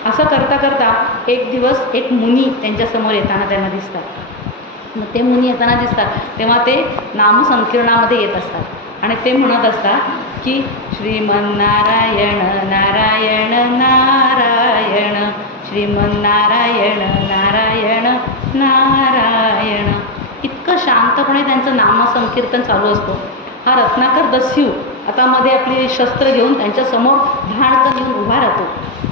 असं करता करता एक दिवस एक मुनी त्यांच्यासमोर येताना त्यांना दिसतात. मग ते मुनी येताना दिसतात तेव्हा ते नामसंकीर्णामध्ये येत असतात आणि ते म्हणत असतात की श्रीमन्नारायण नारायण नारायण, श्रीमन्नारायण नारायण नारायण. इतकं शांतपणे त्यांचं नामसंकीर्तन चालू असतो. हा रत्नाकर दस्यू आता मध्ये आपली शस्त्र घेऊन त्यांच्यासमोर धाडकन येऊन उभा राहतो.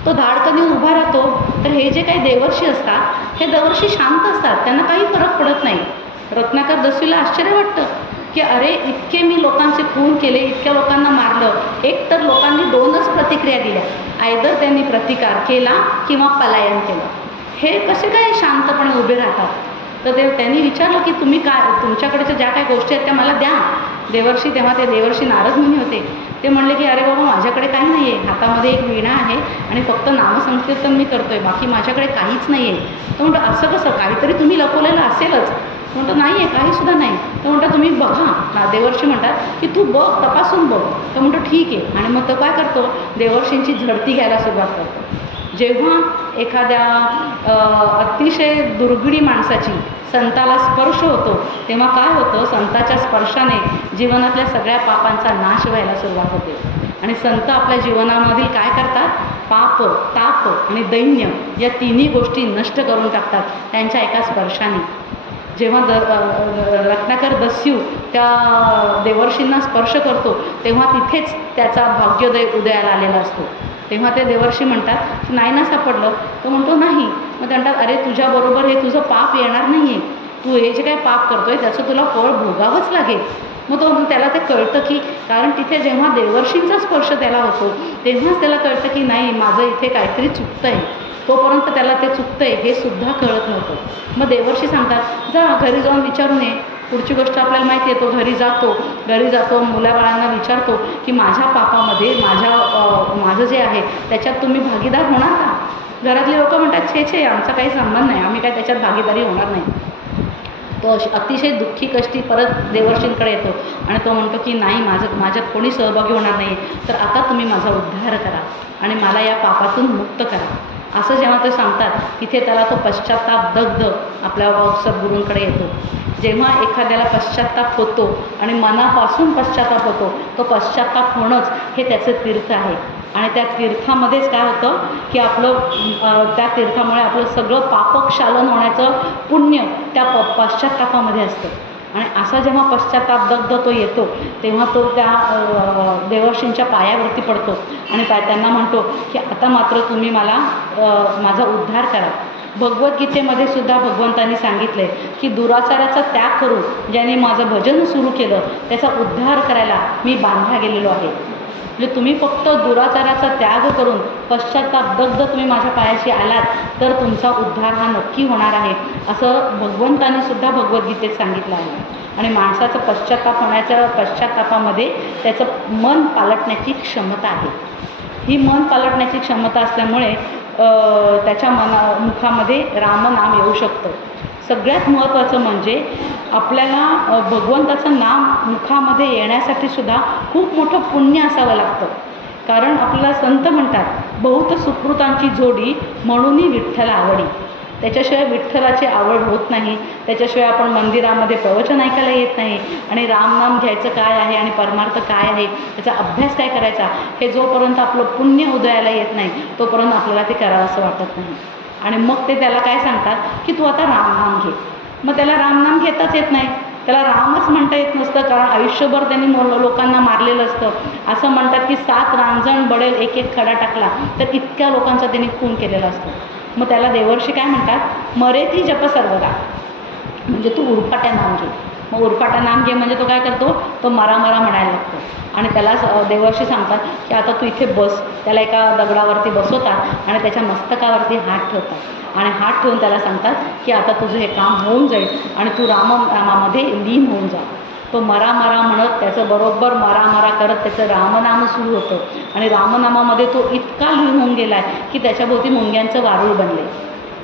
तो धाडकन येऊन उभा राहतो. तर हे जे काही देवर्षी असतात हे देवर्षी शांत असतात, त्यांना काही फरक पडत नाही. रत्नाकर दस्यूला आश्चर्य वाटतं की अरे इतके मी लोकांचे खून केले, इतक्या लोकांना मारलं, एक तर लोकांनी 2च प्रतिक्रिया दिल्या, आयदर त्यांनी प्रतिकार केला किंवा पलायन केलं. हे कसे काय शांतपणे उभे राहतात? तर त्यांनी विचारलं की तुम्ही काय, तुमच्याकडच्या ज्या काही गोष्टी आहेत त्या मला द्या. देवर्षी, तेव्हा ते देवर्षी नारद मुनी होते, ते म्हणले की अरे बाबा माझ्याकडे काही नाही आहे, हातामध्ये एक वीणा आहे आणि फक्त नामसंकीर्तन मी करतोय, बाकी माझ्याकडे काहीच नाही आहे. तर म्हणतो असं कसं, काहीतरी तुम्ही लपवलेलं असेलच. म्हणतो नाही आहे, काहीसुद्धा नाही. तर म्हणतो तुम्ही बघा. देवर्षी म्हणतात की तू बघ, तपासून बघ. तर म्हणतो ठीक आहे. आणि मग तो काय करतो, देवर्षींची झडती घ्यायला सुरुवात करतो. जेव्हा एखाद्या अतिशय दुर्गुणी माणसाची संताला स्पर्श होतो तेव्हा काय होतं, संताच्या स्पर्शाने जीवनातल्या सगळ्या पापांचा नाश व्हायला सुरुवात होते. आणि संत आपल्या जीवनामधील काय करतात, पाप, ताप आणि दैन्य या तिन्ही गोष्टी नष्ट करून टाकतात त्यांच्या एका स्पर्शाने. जेव्हा रत्नाकर दस्यू त्या देवर्षींना स्पर्श करतो तेव्हा तिथेच त्याचा भाग्योदय उदयाला आलेला असतो. तेव्हा ते देवर्षी म्हणतात की नाही ना सापडलं. तो म्हणतो नाही. मग ते म्हणतात अरे तुझ्याबरोबर हे तुझं पाप येणार नाही आहे, तू हे जे काय पाप करतोय त्याचं तुला फळ भोगावंच लागेल. मग त्याला ते कळतं की, कारण तिथे जेव्हा देवर्षींचा स्पर्श त्याला होतो तेव्हाच त्याला कळतं की नाही माझं इथे काहीतरी चुकतं आहे. तोपर्यंत त्याला ते चुकतं आहे हे सुद्धा कळत नव्हतं. मग देवर्षी सांगतात जा घरी जाऊन विचारून ये. पुढची गोष्ट आपल्याला माहिती आहे. तो घरी जातो मुलाबाळांना विचारतो की माझ्या पापामध्ये माझं जे आहे त्याच्यात तुम्ही भागीदार होणार का? घरातले लोक म्हणतात छे आमचा काही संबंध नाही, आम्ही काय त्याच्यात भागीदारी होणार नाही. तो अतिशय दुःखी कष्टी परत देवर्षींकडे येतो आणि तो म्हणतो की नाही माझ्यात कोणी सहभागी होणार नाही, तर आता तुम्ही माझा उद्धार करा आणि मला या पापातून मुक्त करा. असं जेव्हा ते सांगतात तिथे त्याला तो पश्चाताप दग्ध आपल्या सद्गुरूंकडे येतो. जेव्हा एखाद्याला पश्चाताप होतो आणि मनापासून पश्चाताप होतो, तो पश्चाताप होणंच हे त्याचं तीर्थ आहे. आणि त्या तीर्थामध्येच काय होतं की त्या तीर्थामुळे आपलं सगळं पापक्षालन होण्याचं पुण्य त्या पश्चातापामध्ये असतं. आणि असा जेव्हा पश्चाताप दग्ध तो येतो तेव्हा तो त्या देवर्षींच्या पायावरती पडतो आणि त्यांना म्हणतो की आता मात्र तुम्ही मला माझा उद्धार करा. भगवद्गीतेमध्ये सुद्धा भगवंतांनी सांगितलं आहे की दुराचाराचा त्याग करून ज्याने माझं भजन सुरू केलं त्याचा उद्धार करायला मी बांधला गेलेलो आहे. म्हणजे तुम्ही फक्त दुराचाराचा त्याग करून पश्चाताप दग्ध तुम्ही माझ्या पायाशी आलात तर तुमचा उद्धार हा नक्की होणार आहे, असं भगवंतांनी सुद्धा भगवद्गीतेत सांगितलं आहे. आणि माणसाचं पश्चातापामध्ये त्याचं मन पालटण्याची क्षमता आहे. ही मन पालटण्याची क्षमता असल्यामुळे त्याच्या मुखामध्ये रामनाम येऊ शकतं. सगळ्यात महत्त्वाचं म्हणजे आपल्याला भगवंताचं नाम मुखामध्ये येण्यासाठी सुद्धा खूप मोठं पुण्य असावं लागतं. कारण आपल्याला संत म्हणतात बहुत सुकृतांची जोडी म्हणून विठ्ठल आवडी. त्याच्याशिवाय विठ्ठलाची आवड होत नाही, त्याच्याशिवाय आपण मंदिरामध्ये प्रवचन ऐकायला येत नाही. आणि रामनाम घ्यायचं काय आहे आणि परमार्थ काय आहे त्याचा अभ्यास काय करायचा हे जोपर्यंत आपलं पुण्य उदयाला येत नाही तोपर्यंत आपल्याला ते करावं असं वाटत नाही. आणि मग ते त्याला काय सांगतात की तू आता रामनाम घे. मग त्याला रामनाम घेताच येत नाही, त्याला रामच म्हणता येत नसतं, कारण आयुष्यभर त्यांनी लोकांना मारलेलं असतं. असं म्हणतात की 7 रांजण बडेल एक खडा टाकला तर इतक्या लोकांचा त्यांनी खून केलेला असतो. मग त्याला देवर्षी काय म्हणतात, मरे ती जप सर्वदा, म्हणजे तू उरफाट्या नाम घे. मग उरफाटा नाम घे म्हणजे तो काय करतो, तो मरा म्हणायला लागतो. आणि त्याला देवर्षी सांगतात की आता तू इथे बस. त्याला एका दगडावरती बसवतात आणि त्याच्या मस्तकावरती हात ठेवतात आणि हात ठेवून त्याला सांगतात की आता तुझं हे काम होऊन जाईल आणि तू रामनामामध्ये लीन होऊन जा. तो मरा म्हणत त्याचं बरोबर मरा करत त्याचं रामनाम सुरू होतं. आणि रामनामामध्ये तो इतका लीन होऊन गेला आहे की त्याच्याभोवती मुंग्यांचं वारूळ बनले.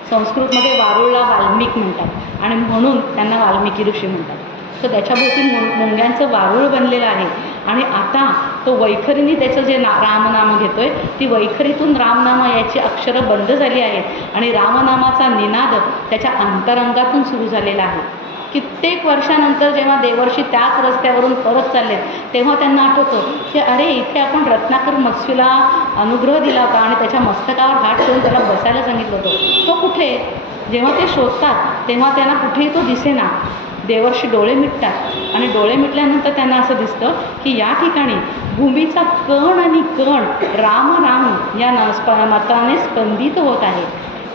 संस्कृतमध्ये वारूळला वाल्मिक म्हणतात आणि म्हणून त्यांना वाल्मिकी ऋषी म्हणतात. तर त्याच्याभोवती मुंग्यांचं वारूळ बनलेलं आहे. आणि आता तो वैखरीने त्याचं जे रामनाम घेतोय ती वैखरीतून रामनाम याची अक्षरं बंद झाली आहेत आणि रामनामाचा निनाद त्याच्या अंतरंगातून सुरू झालेला आहे. कित्येक वर्षानंतर जेव्हा देवर्षी त्याच रस्त्यावरून परत चालले तेव्हा त्यांना आठवतं की अरे इथे आपण रत्नाकर मत्स्यूला अनुग्रह दिला होता आणि त्याच्या मस्तकावर हात ठेवून त्याला बसायला सांगितलं होतं, तो कुठे? जेव्हा ते शोधतात तेव्हा त्यांना कुठेही तो दिसेना. देवर्षी डोळे मिटतात आणि डोळे मिटल्यानंतर त्यांना असं दिसतं की या ठिकाणी भूमीचा कण आणि कण राम राम या मताने स्पंदित होत आहे.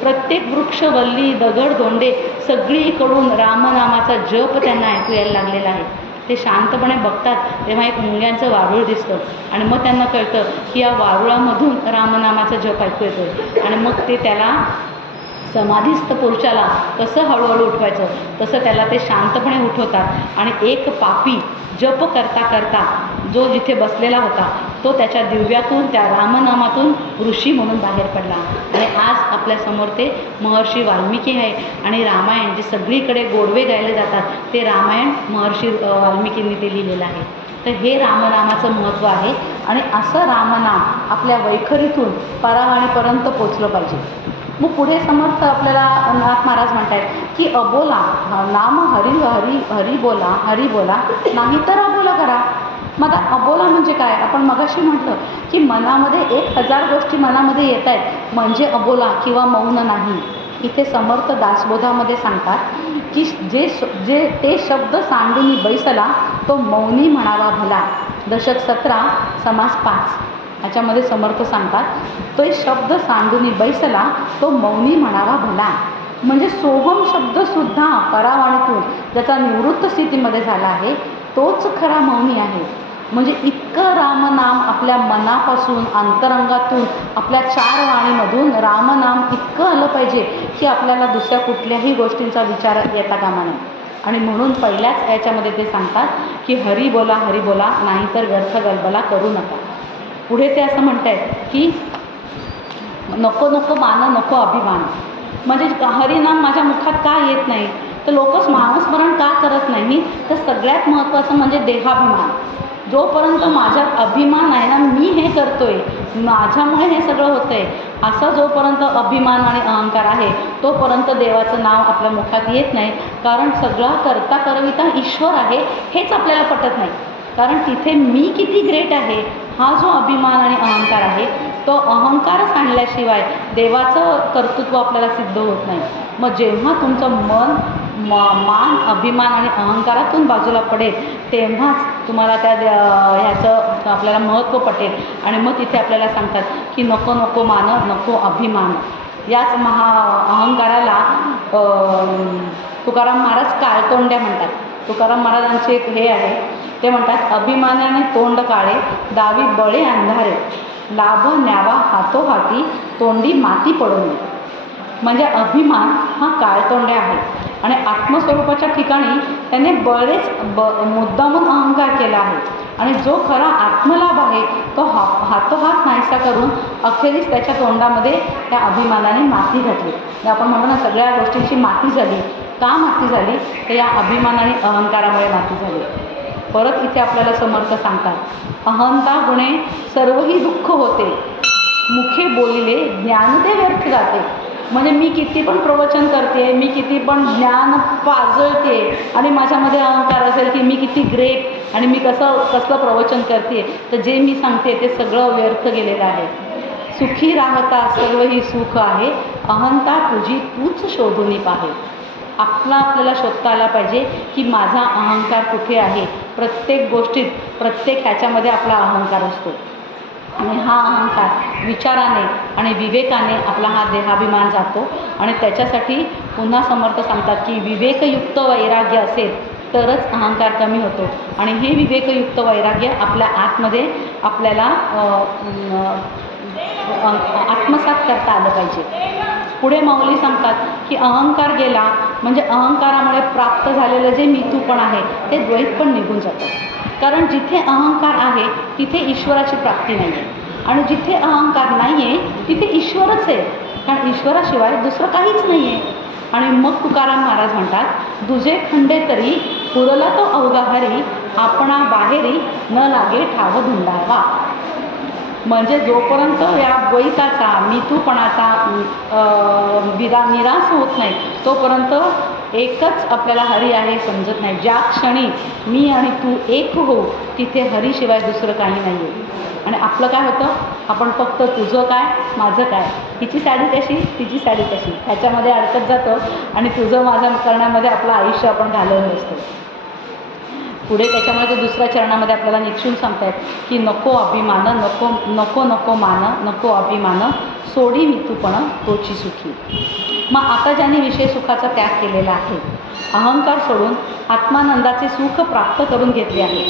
प्रत्येक वृक्ष, वल्ली, दगड, दोंडे सगळीकडून रामनामाचा जप त्यांना ऐकू यायला लागलेला आहे. ते शांतपणे बघतात तेव्हा एक मुंग्यांचं वारूळ दिसतं आणि मग त्यांना कळतं की या वारुळामधून रामनामाचा जप ऐकू येतो. आणि मग ते त्याला समाधीस्थ पुरुषाला कसं हळूहळू उठवायचं तसं त्याला ते शांतपणे उठवतात. आणि एक पापी जप करता करता जो जिथे बसलेला होता तो त्याच्या दिव्यातून, त्या रामनामातून ऋषी म्हणून बाहेर पडला. आणि आज आपल्यासमोर ते महर्षी वाल्मिकी आहे. आणि रामायण जे सगळीकडे गोडवे गायले जातात ते रामायण महर्षी वाल्मिकींनी ते लिहिलेलं आहे. तर हे रामनामाचं महत्त्व आहे. आणि असं रामनाम आपल्या वैखरीतून परावाणीपर्यंत पोचलं पाहिजे. मग पुढे समर्थ आपल्याला नाथ महाराज म्हणतात की अबोला नाम हरी हरी हरी बोला, हरी बोला नाही तर अबोला करा. मग आता अबोला म्हणजे काय? आपण मगाशी म्हटलं की मनामध्ये 1000 गोष्टी मनामध्ये येत आहेत म्हणजे अबोला किंवा मौन नाही. इथे समर्थ दासबोधामध्ये सांगतात की जे ते शब्द सांडूनी बैसला तो मौनी म्हणावा भला. दशक 17 समास 5 ह्याच्यामध्ये समर्थ सांगतात तो शब्द सांडूनी बैसला तो मौनी म्हणावा भला. म्हणजे सोहम शब्दसुद्धा परावाणीतून ज्याचा निवृत्त स्थितीमध्ये झाला आहे तोच खरा मौनी आहे. म्हणजे इतकं रामनाम आपल्या मनापासून, अंतरंगातून, आपल्या 4 वाणीमधून रामनाम इतकं आलं पाहिजे की आपल्याला दुसऱ्या कुठल्याही गोष्टींचा विचार येता कामा नये. आणि म्हणून पहिल्याच याच्यामध्ये ते सांगतात की हरी बोला, हरी बोला नाहीतर व्यर्थ गलबला करू नका. पुढे ते असं म्हणत आहेत की नको नको मान, नको अभिमान. म्हणजे हरिनाम माझ्या मुखात का येत नाही तर लोक नामस्मरण का करत नाही तर सगळ्यात महत्त्वाचं म्हणजे देहाभिमान. जोपर्यंत माझ्यात अभिमान आहे ना, मी हे करतोय, माझ्यामुळे हे सगळं होतं आहे, असा जोपर्यंत अभिमान आणि अहंकार आहे तोपर्यंत देवाचं नाव आपल्या मुखात येत नाही. कारण सगळा करता करविता ईश्वर आहे हेच आपल्याला पटत नाही. कारण तिथे मी किती ग्रेट आहे हा जो अभिमान आणि अहंकार आहे तो अहंकारच आणल्याशिवाय देवाचं कर्तृत्व आपल्याला सिद्ध होत नाही. मग जेव्हा तुमचं मन मान, अभिमान आणि अहंकारातून बाजूला पडेल तेव्हाच तुम्हाला त्या ह्याचं आपल्याला महत्त्व पटेल. आणि मग तिथे आपल्याला सांगतात की नको नको मान, नको अभिमान. याच अहंकाराला तुकाराम महाराज काळतोंड्या म्हणतात. तुकाराम महाराजांचे एक हे आहे, ते म्हणतात अभिमानाने तोंड काळे, दावी बळे अंधारे, लाभ न्यावा हातोहाती, तोंडी माती पडू नये. म्हणजे अभिमान हा काळतोंड्या आहे आणि आत्मस्वरूपाच्या ठिकाणी त्याने बरेच मुद्दामून अहंकार केला आहे. आणि जो खरा आत्मलाभ आहे तो हातोहात नाहीसा करून अखेरीस त्याच्या तोंडामध्ये त्या अभिमानाने माती घातली. आपण म्हणतो ना सगळ्या गोष्टींची माती झाली. का माती झाली तर या अभिमान आणि अहंकारामुळे माती झाली. परत इथे आपल्याला समर्थ सांगतात अहंता गुणे सर्वही दुःख होते, मुखे बोलिले ज्ञान ते व्यर्थ जाते. म्हणजे मी किती पण प्रवचन करते, मी किती पण ज्ञान पाजळते आणि माझ्यामध्ये अहंकार असेल की मी किती ग्रेट आणि मी कसलं प्रवचन करते तर जे मी सांगते ते सगळं व्यर्थ गेलेलं आहे. सुखी राहता सर्वही सुख आहे, अहंता तुझी तूच शोधून पाहे. आपल्याला शोधता आला पाहिजे की माझा अहंकार कुठे आहे. प्रत्येक गोष्टीत, प्रत्येक ह्याच्यामध्ये आपला अहंकार असतो आणि हा अहंकार विचाराने आणि विवेकाने आपला हा देहाभिमान जातो. आणि त्याच्यासाठी पुन्हा समर्थ सांगतात की विवेकयुक्त वैराग्य असेल तरच अहंकार कमी होतो. आणि हे विवेकयुक्त वैराग्य आपल्या आतमध्ये आपल्याला आत्मसात करता आलं पाहिजे. पुढे माऊली सांगतात की अहंकार गेला म्हणजे अहंकारामुळे प्राप्त झालेलं जे मीतूपण आहे ते द्वैत पण निघून जातं. कारण जिथे अहंकार आहे तिथे ईश्वराची प्राप्ती नाही आहे आणि जिथे अहंकार नाही आहे तिथे ईश्वरच आहे. कारण ईश्वराशिवाय दुसरं काहीच नाही आहे. आणि मग तुकाराम महाराज म्हणतात दुजे खंडे तरी पुरला तो अवघा हरी, आपणा बाहेरी न लागे ठाव धुंडावा. म्हणजे जोपर्यंत या द्वैताचा मीतूपणाचा निराश होत नाही तोपर्यंत एकच आपल्याला हरी आहे समजत नाही. ज्या क्षणी मी आणि तू एक हो तिथे हरीशिवाय दुसरं काही नाही आहे. आणि आपलं काय होतं, आपण फक्त तुझं काय माझं काय, हिची साडी कशी तिची साडी कशी ह्याच्यामध्ये अडकत जातं आणि तुझं माझं करण्यामध्ये आपलं आयुष्य आपण घालवलं असतं. पुढे त्याच्यामध्ये ते दुसऱ्या चरणामध्ये आपल्याला निक्षून सांगतायत की नको अभिमान, नको नको नको मान, नको अभिमान, सोडी मितूपण तोची सुखी. मग आता ज्यांनी विषय सुखाचा त्याग केलेला आहे, अहंकार सोडून आत्मानंदाचे सुख प्राप्त करून घेतले आहे,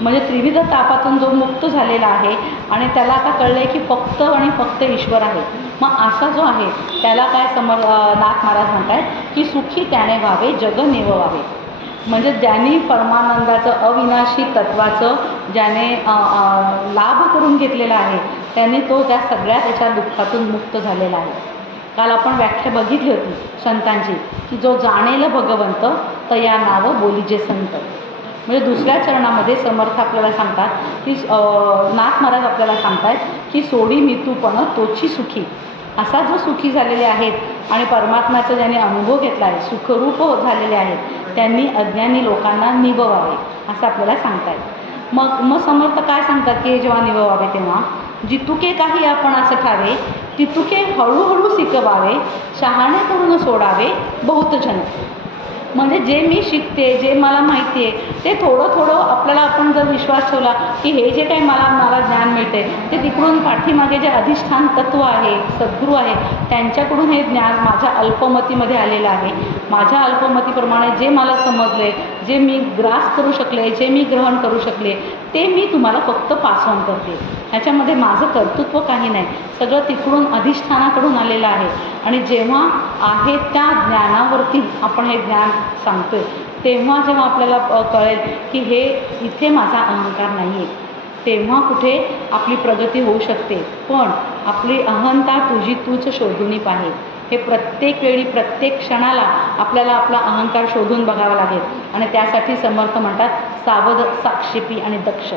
म्हणजे त्रिविध तापातून जो मुक्त झालेला आहे आणि त्याला आता कळलं आहे की फक्त आणि फक्त ईश्वर आहे, मग असा जो आहे त्याला काय नाथ महाराज म्हणतात की सुखी त्याने व्हावे जग नेववावे. म्हणजे ज्यांनी परमानंदाचं अविनाशी तत्त्वाचं ज्याने लाभ करून घेतलेला आहे त्याने तो त्या सगळ्या त्याच्या दुःखातून मुक्त झालेला आहे. काल आपण व्याख्या बघितली होती संतांची की जो जाणेल भगवंत तया नाव बोलीजे संत. म्हणजे दुसऱ्या चरणामध्ये समर्थ आपल्याला सांगतात की नाथ महाराज आपल्याला सांगतात की सोडी मितूपण तोची सुखी. असा जो सुखी झालेले आहेत आणि परमात्म्याचा ज्याने अनुभव घेतला आहे, सुखरूप झालेले आहेत, त्यांनी अज्ञानी लोकांना निभवावे असं आपल्याला सांगतायत. मग समर्थ काय सांगतात की जेव्हा निभवावे तेव्हा जितुके काही आपण असं ठावे, तितुके हळूहळू शिकवावे, शहाणे करून सोडावे बहुत जन. म्हणजे जे मी शिकते, जे मला माहिती आहे ते थोडं थोडं आपल्याला आपण जर विश्वास ठेवला की हे जे काही मला ज्ञान मिळते ते तिकडून पाठीमागे जे अधिष्ठान तत्त्व आहे, सद्गुरू आहे, त्यांच्याकडून हे ज्ञान माझ्या अल्पमतीमध्ये आलेलं आहे. माझ्या अल्पमतीप्रमाणे जे मला समजले, जे मी ग्रास करू शकले, जे मी ग्रहण करू शकले ते मी तुम्हाला फक्त पास ऑन करते. ह्याच्यामध्ये माझं कर्तृत्व काही नाही, सगळं तिकडून अधिष्ठानाकडून आलेलं आहे. आणि जेव्हा आहे त्या ज्ञानावरती आपण हे ज्ञान सांगतोय तेव्हा जेव्हा आपल्याला कळेल की हे इथे माझा अहंकार नाही आहे, तेव्हा कुठे आपली प्रगती होऊ शकते. पण आपली अहंता तुझी तूच शोधून पाहे. हे प्रत्येक वेळी प्रत्येक क्षणाला आपल्याला आपला अहंकार शोधून बघावा लागेल. आणि त्यासाठी समर्थ म्हणतात सावध, साक्षेपी आणि दक्ष.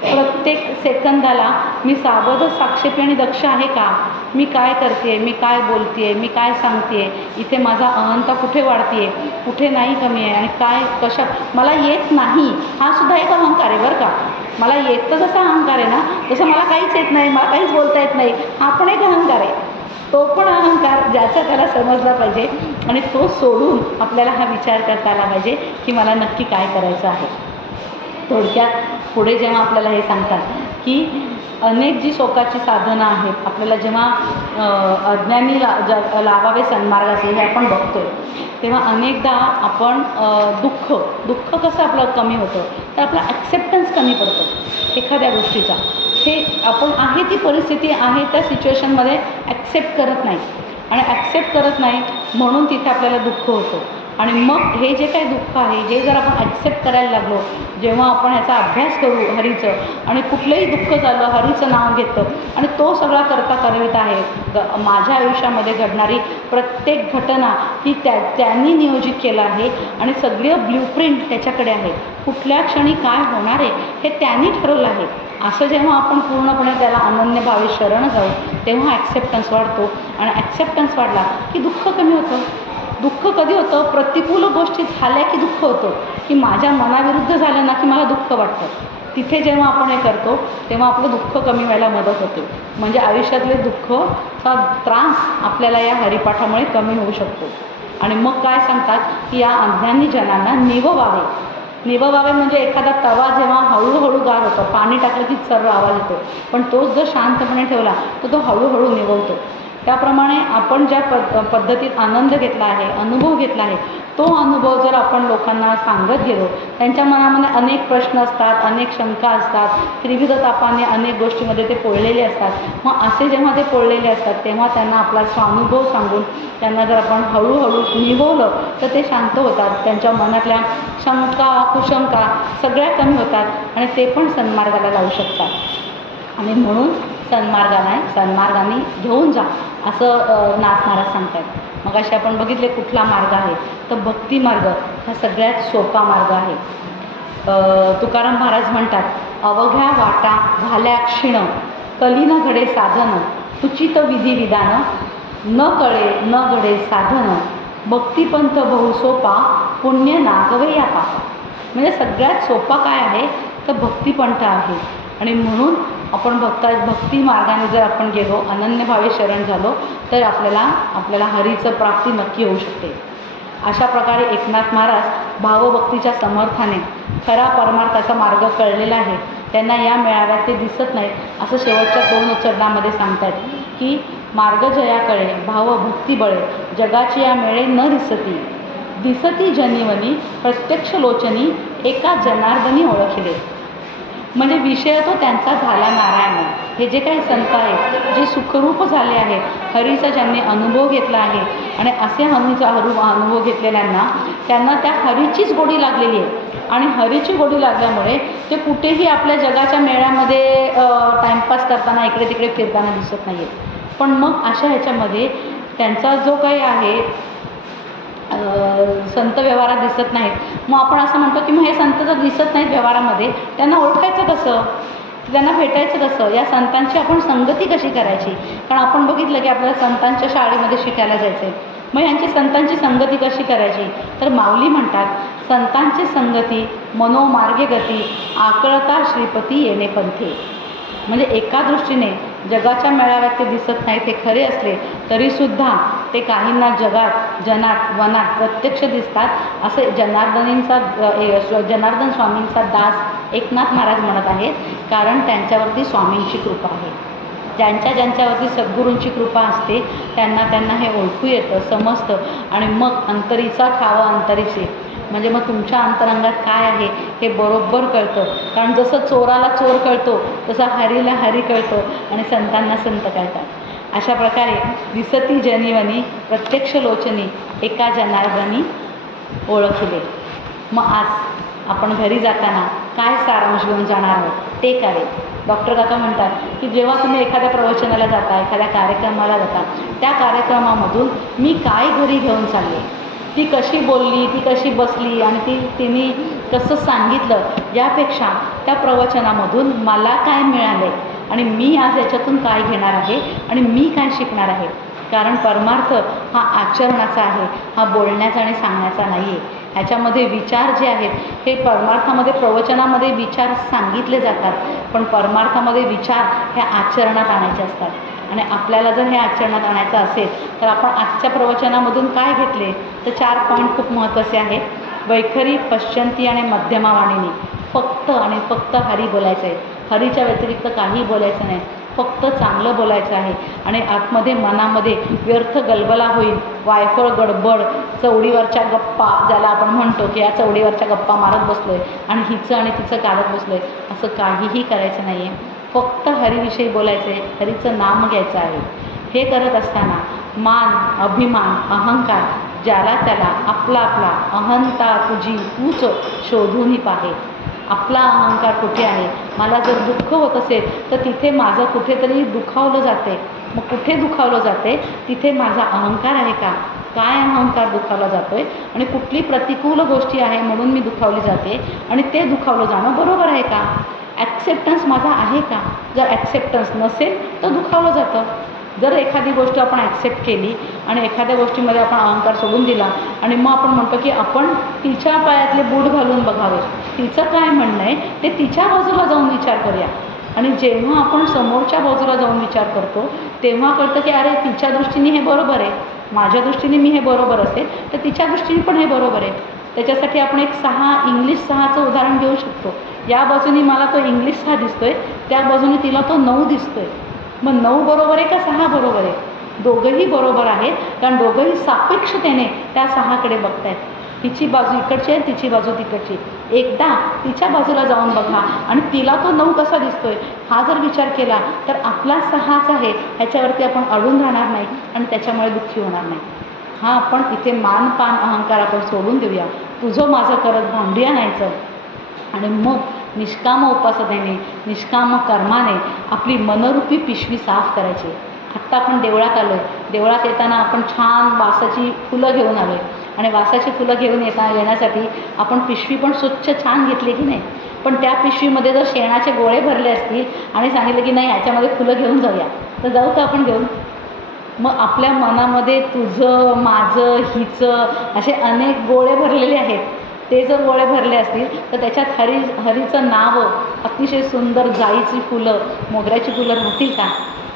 प्रत्येक सेकंदाला मी सावध, साक्षेपी आणि दक्ष आहे का? मी काय करते, मी काय बोलते, मी काय सांगते, इथे माझा अहंता कुठे वाढते, कुठे नाही कमी आहे, आणि काय कशा मला येत नाही हा सुद्धा एक अहंकार आहे बरं का. मला येतं जसा अहंकार आहे ना तसं मला काहीच येत नाही, मला काहीच बोलता येत नाही, हा पण एक अहंकार आहे. तो पण अहंकार ज्याचा त्याला समजला पाहिजे आणि तो सोडून आपल्याला हा विचार करता आला पाहिजे की मला नक्की काय करायचं आहे. थोडक्यात पुढे जेव्हा आपल्याला हे सांगतात की अनेक जी शोकाची साधनं आहेत, आपल्याला जेव्हा अज्ञानी लावावे सन्मार्गाचे हे आपण बघतोय तेव्हा अनेकदा आपण दुःख कसं आपलं कमी होतं तर आपला ॲक्सेप्टन्स कमी पडतं एखाद्या गोष्टीचा. हे आपण आहे ती परिस्थिती आहे त्या सिच्युएशनमध्ये ॲक्सेप्ट करत नाही आणि ॲक्सेप्ट करत नाही म्हणून तिथे आपल्याला दुःख होतं. आणि मग हे जे काही दुःख आहे हे जर आपण ॲक्सेप्ट करायला लागलो, जेव्हा आपण ह्याचा अभ्यास करू हरीचं आणि कुठलंही दुःख झालं हरीचं नाव घेतं आणि तो सगळा करता आहे, माझ्या आयुष्यामध्ये घडणारी प्रत्येक घटना ही त्यांनी नियोजित केलं आहे आणि सगळं ब्ल्यूप्रिंट त्याच्याकडे आहे, कुठल्या क्षणी काय होणार आहे हे त्यांनी ठरवलं आहे. असं जेव्हा आपण पूर्णपणे त्याला अनन्यभावे शरण जाऊ तेव्हा ॲक्सेप्टन्स वाढतो आणि ॲक्सेप्टन्स वाढला की दुःख कमी होतं. दुःख कधी होतं? प्रतिकूल गोष्टी झाल्या की दुःख होतं, की माझ्या मनाविरुद्ध झालं ना की मला दुःख वाटतं. तिथे जेव्हा आपण हे करतो तेव्हा आपलं दुःख कमी व्हायला मदत होते. म्हणजे आयुष्यातले दुःखचा त्रास आपल्याला या हरिपाठामुळे कमी होऊ शकतो. आणि मग काय सांगतात की या अज्ञानी जनांना निववावे म्हणजे एखादा तवा जेव्हा हळूहळू गार होतो, पाणी टाकलं की सर्व आवाज येतो, पण तोच जर शांतपणे ठेवला तर तो हळूहळू निववतो. त्याप्रमाणे आपण ज्या पद्धतीत आनंद घेतला आहे, अनुभव घेतला आहे, तो अनुभव जर आपण लोकांना सांगत गेलो, त्यांच्या मनामध्ये अनेक प्रश्न असतात, अनेक शंका असतात, त्रिविध तापाने अनेक गोष्टीमध्ये ते पोळलेले असतात. मग असे जेव्हा ते पोळलेले असतात तेव्हा त्यांना आपला स्वानुभव सांगून त्यांना जर आपण हळूहळू निववलं तर ते शांत होतात. त्यांच्या मनातल्या शंका कुशंका सगळ्या कमी होतात आणि ते पण सन्मार्गाला लावू शकतात. आणि म्हणून सन्मार्गाने घेऊन जा असं नाथ महाराज सांगतात. मग असे आपण बघितले कुठला मार्ग आहे तर भक्ती मार्ग हा सगळ्यात सोपा मार्ग आहे. तुकाराम महाराज म्हणतात अवघ्या वाटा झाल्या क्षीण, कलीन घडे साधन, उचित विधी विधान, न कळे न घडे साधन, भक्तिपंथ बहु सोपा, पुण्य नागवे या पापा. म्हणजे सगळ्यात सोपा काय आहे तर भक्तिपंथ आहे. आणि म्हणून आपण भक्ती मार्गाने जर आपण गेलो, अनन्यभावे शरण झालो तर आपल्याला हरीचं प्राप्ती नक्की होऊ शकते. अशा प्रकारे एकनाथ महाराज भावभक्तीच्या समर्थाने खरा परमार्थाचा मार्ग कळलेला आहे त्यांना या मेळाव्यात ते दिसत नाही असं शेवटच्या 2 चरणामध्ये सांगतात की मार्ग जया कळे भावभक्ती बळे जगाची या मेळे न दिसती दिसती जनिवनी प्रत्यक्ष लोचनी एका जनार्दनी ओळखले. म्हणजे विषय तो त्यांचा झाला नारायण. हे जे काही संत आहेत जे सुखरूप झाले आहेत हरीचा ज्यांनी अनुभव घेतला आहे आणि असे हरीचा अनुभव घेतलेल्यांना त्यांना त्या हरीचीच गोडी लागलेली आहे आणि हरीची गोडी लागल्यामुळे ते कुठेही आपल्या जगाच्या मेळ्यामध्ये टाईमपास करताना इकडे तिकडे फिरताना दिसत नाही आहेत. पण मग अशा ह्याच्यामध्ये त्यांचा जो काही आहे संत व्यवहारात दिसत नाहीत. मग आपण असं म्हणतो की मग हे संत जर दिसत नाहीत व्यवहारामध्ये त्यांना ओळखायचं कसं, त्यांना भेटायचं कसं, या संतांची आपण संगती कशी करायची. कारण आपण बघितलं की आपल्याला संतांच्या शाळेमध्ये शिकायला जायचं आहे. मग यांची संतांची संगती कशी करायची तर माऊली म्हणतात संतांची संगती मनोमार्गे गती आकळता श्रीपती येणे पंथे. म्हणजे एका दृष्टीने जगाच्या मेळाव्यात ते दिसत नाही ते खरे असले तरीसुद्धा ते काहींना जगात जनात वनात प्रत्यक्ष दिसतात असे जनार्दन स्वामींचा दास एकनाथ महाराज म्हणत आहेत. कारण त्यांच्यावरती स्वामींची कृपा आहे. ज्यांच्यावरती सद्गुरूंची कृपा असते त्यांना हे ओळखू येतं समजतं आणि मग अंतरीचा ठावा अंतरीचे म्हणजे मग तुमच्या अंतरंगात काय आहे हे बरोबर कळतं. कारण जसं चोराला चोर कळतो तसं हरीला हरी कळतो आणि संतांना संत कळतात. अशा प्रकारे दिसती जनिवनी प्रत्यक्ष लोचनी एका जनार्दनी ओळखले. मग आज आपण घरी जाताना काय सारांश घेऊन जाणार आहोत ते काय. डॉक्टर काका म्हणतात की जेव्हा तुम्ही एखाद्या प्रवचनाला जाता एखाद्या कार्यक्रमाला जाता त्या कार्यक्रमामधून मी काय घरी घेऊन चालले, ती कशी बोलली, ती कशी बसली आणि तिने कसं सांगितलं यापेक्षा त्या प्रवचनामधून मला काय मिळाले आणि मी आज याच्यातून काय घेणार आहे आणि मी काय शिकणार आहे. कारण परमार्थ हा आचरणाचा आहे, हा बोलण्याचा आणि सांगण्याचा नाही आहे. ह्याच्यामध्ये विचार जे आहेत हे परमार्थामध्ये प्रवचनामध्ये विचार सांगितले जातात पण परमार्थामध्ये विचार हे आचरणात आणायचे असतात आणि आपल्याला जर हे आचरणात आणायचं असेल तर आपण आजच्या प्रवचनामधून काय घेतले तर 4 पॉईंट खूप महत्त्वाचे आहेत. वैखरी पश्चंती आणि मध्यमा वाणीने फक्त आणि फक्त हरी बोलायचं आहे. हरीच्या व्यतिरिक्त काही बोलायचं नाही, फक्त चांगलं बोलायचं आहे आणि आतमध्ये मनामध्ये व्यर्थ गलबला होईल वायफळ गडबड चवडीवरच्या गप्पा ज्याला आपण म्हणतो की या चवडीवरच्या गप्पा मारत बसलो आहे आणि हिचं आणि तिचं काढत बसलो आहे असं काहीही करायचं नाही आहे. फक्त हरीविषयी बोलायचं आहे, हरीचं नाम घ्यायचं आहे. हे करत असताना मान अभिमान अहंकार ज्याला त्याला आपला आपला अहंता तुझी तूच शोधूनही पाहे. आपला अहंकार कुठे आहे, मला जर दुःख होत असेल तर तिथे माझं कुठेतरी दुखावलं जाते. मग कुठे दुखावलं जाते तिथे माझा अहंकार आहे का, काय अहंकार दुखावला जातो आहे आणि कुठली प्रतिकूल गोष्टी आहे म्हणून मी दुखावली जाते आणि ते दुखावलं जाणं बरोबर आहे का, ॲक्सेप्टन्स माझा आहे का. जर ॲक्सेप्टन्स नसेल तर दुखावलं जातं. जर एखादी गोष्ट आपण ॲक्सेप्ट केली आणि एखाद्या गोष्टीमध्ये आपण अहंकार सोडून दिला आणि मग आपण म्हणतो की आपण तिच्या पायातले बूट घालून बघावे, तिचं काय म्हणणं आहे ते तिच्या बाजूला जाऊन विचार करूया. आणि जेव्हा आपण समोरच्या बाजूला जाऊन विचार करतो तेव्हा कळतं की अरे तिच्या दृष्टीने हे बरोबर आहे, माझ्या दृष्टीने मी हे बरोबर असेल तर तिच्या दृष्टीने पण हे बरोबर आहे. त्याच्यासाठी आपण एक इंग्लिश 6चं उदाहरण घेऊ शकतो. या बाजूने मला तो इंग्लिश 6 दिसतोय, त्या बाजूने तिला तो 9 दिसतोय. मग 9 बरोबर आहे का 6 बरोबर आहे. दोघंही बरोबर आहेत कारण दोघंही सापेक्षतेने त्या 6कडे बघतायत. तिची बाजू इकडची आहे तिची बाजू तिकडची. एकदा तिच्या बाजूला जाऊन बघा आणि तिला तो 9 कसा दिसतोय हा जर विचार केला तर आपला 6च आहे ह्याच्यावरती आपण अडून राहणार नाही आणि त्याच्यामुळे दुःखी होणार नाही. हा आपण इथे मान पान अहंकार आपण सोडून देऊया, तुझं माझं करत भांडी आणायचं आणि मग निष्काम उपासनेने निष्काम कर्माने आपली मनरूपी पिशवी साफ करायची. आत्ता आपण देवळात आलो आहे, देवळात येताना आपण छान वासाची फुलं घेऊन आलो आहे आणि वासाची फुलं घेऊन येण्यासाठी आपण पिशवी पण स्वच्छ छान घेतली की नाही. पण त्या पिशवीमध्ये जर शेणाचे गोळे भरले असतील आणि सांगितलं की नाही ह्याच्यामध्ये फुलं घेऊन जाऊया तर जाऊ तर आपण घेऊन. मग आपल्या मनामध्ये तुझं माझं हिचं असे अनेक गोळे भरलेले आहेत. ते जर गोळे भरले असतील तर त्याच्यात हरीचं नाव अतिशय सुंदर जाईची फुलं मोगऱ्याची फुलं राहतील का,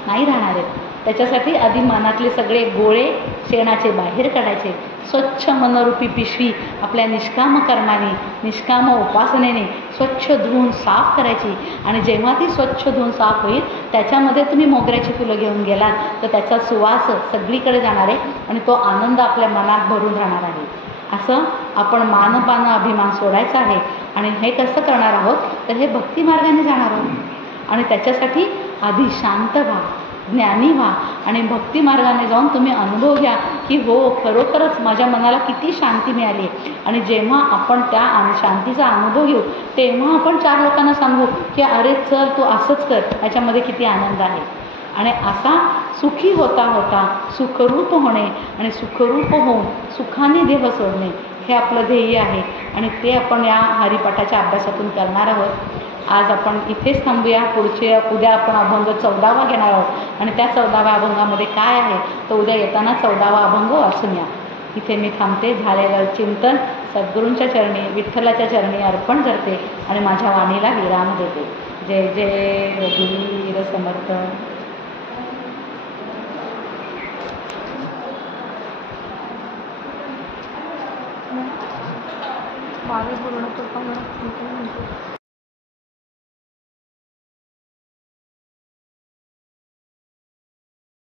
नाही राहणार आहेत. त्याच्यासाठी आधी मनातले सगळे गोळे शेणाचे बाहेर काढायचे. स्वच्छ मनरूपी पिशवी आपल्या निष्काम कर्माने, निष्काम उपासनेने स्वच्छ धुवून साफ करायची. आणि जेव्हा ती स्वच्छ धुवून साफ होईल त्याच्यामध्ये तुम्ही मोगऱ्याची फुलं घेऊन गेलात तर त्याचा सुवास सगळीकडे जाणार आहे आणि तो आनंद आपल्या मनात भरून राहणार आहे. असं आपण मानपान अभिमान सोडायचा आहे. आणि हे कसं करणार आहोत तर हे भक्तिमार्गाने जाणार आहोत. आणि त्याच्यासाठी आधी शांत व्हा, ज्ञानी व्हा आणि भक्तिमार्गाने जाऊन तुम्ही अनुभव घ्या की हो खरोखरच माझ्या मनाला किती शांती मिळाली. आणि जेव्हा आपण त्या शांतीचा अनुभव घेऊ तेव्हा आपण 4 लोकांना सांगू की अरे चल तू असंच कर, याच्यामध्ये किती आनंद आहे. आणि असा सुखी होता होता सुखरूप होणे आणि सुखरूप होऊन सुखाने देह सोडणे हे आपलं ध्येय आहे. आणि ते आपण या हरिपाठाच्या अभ्यासातून करणार आहोत. आज आपण इथेच थांबूया. उद्या आपण अभंग 14वा घेणार आहोत. आणि त्या 14व्या अभंगामध्ये काय आहे तर उद्या येताना 14वा अभंग वाचून या. इथे मी थांबते. झालेलं चिंतन सद्गुरूंच्या चरणी, विठ्ठलाच्या चरणी अर्पण करते आणि माझ्या वाणीला विराम देते. जय जय रघुवीर समर्थ. पूर्ण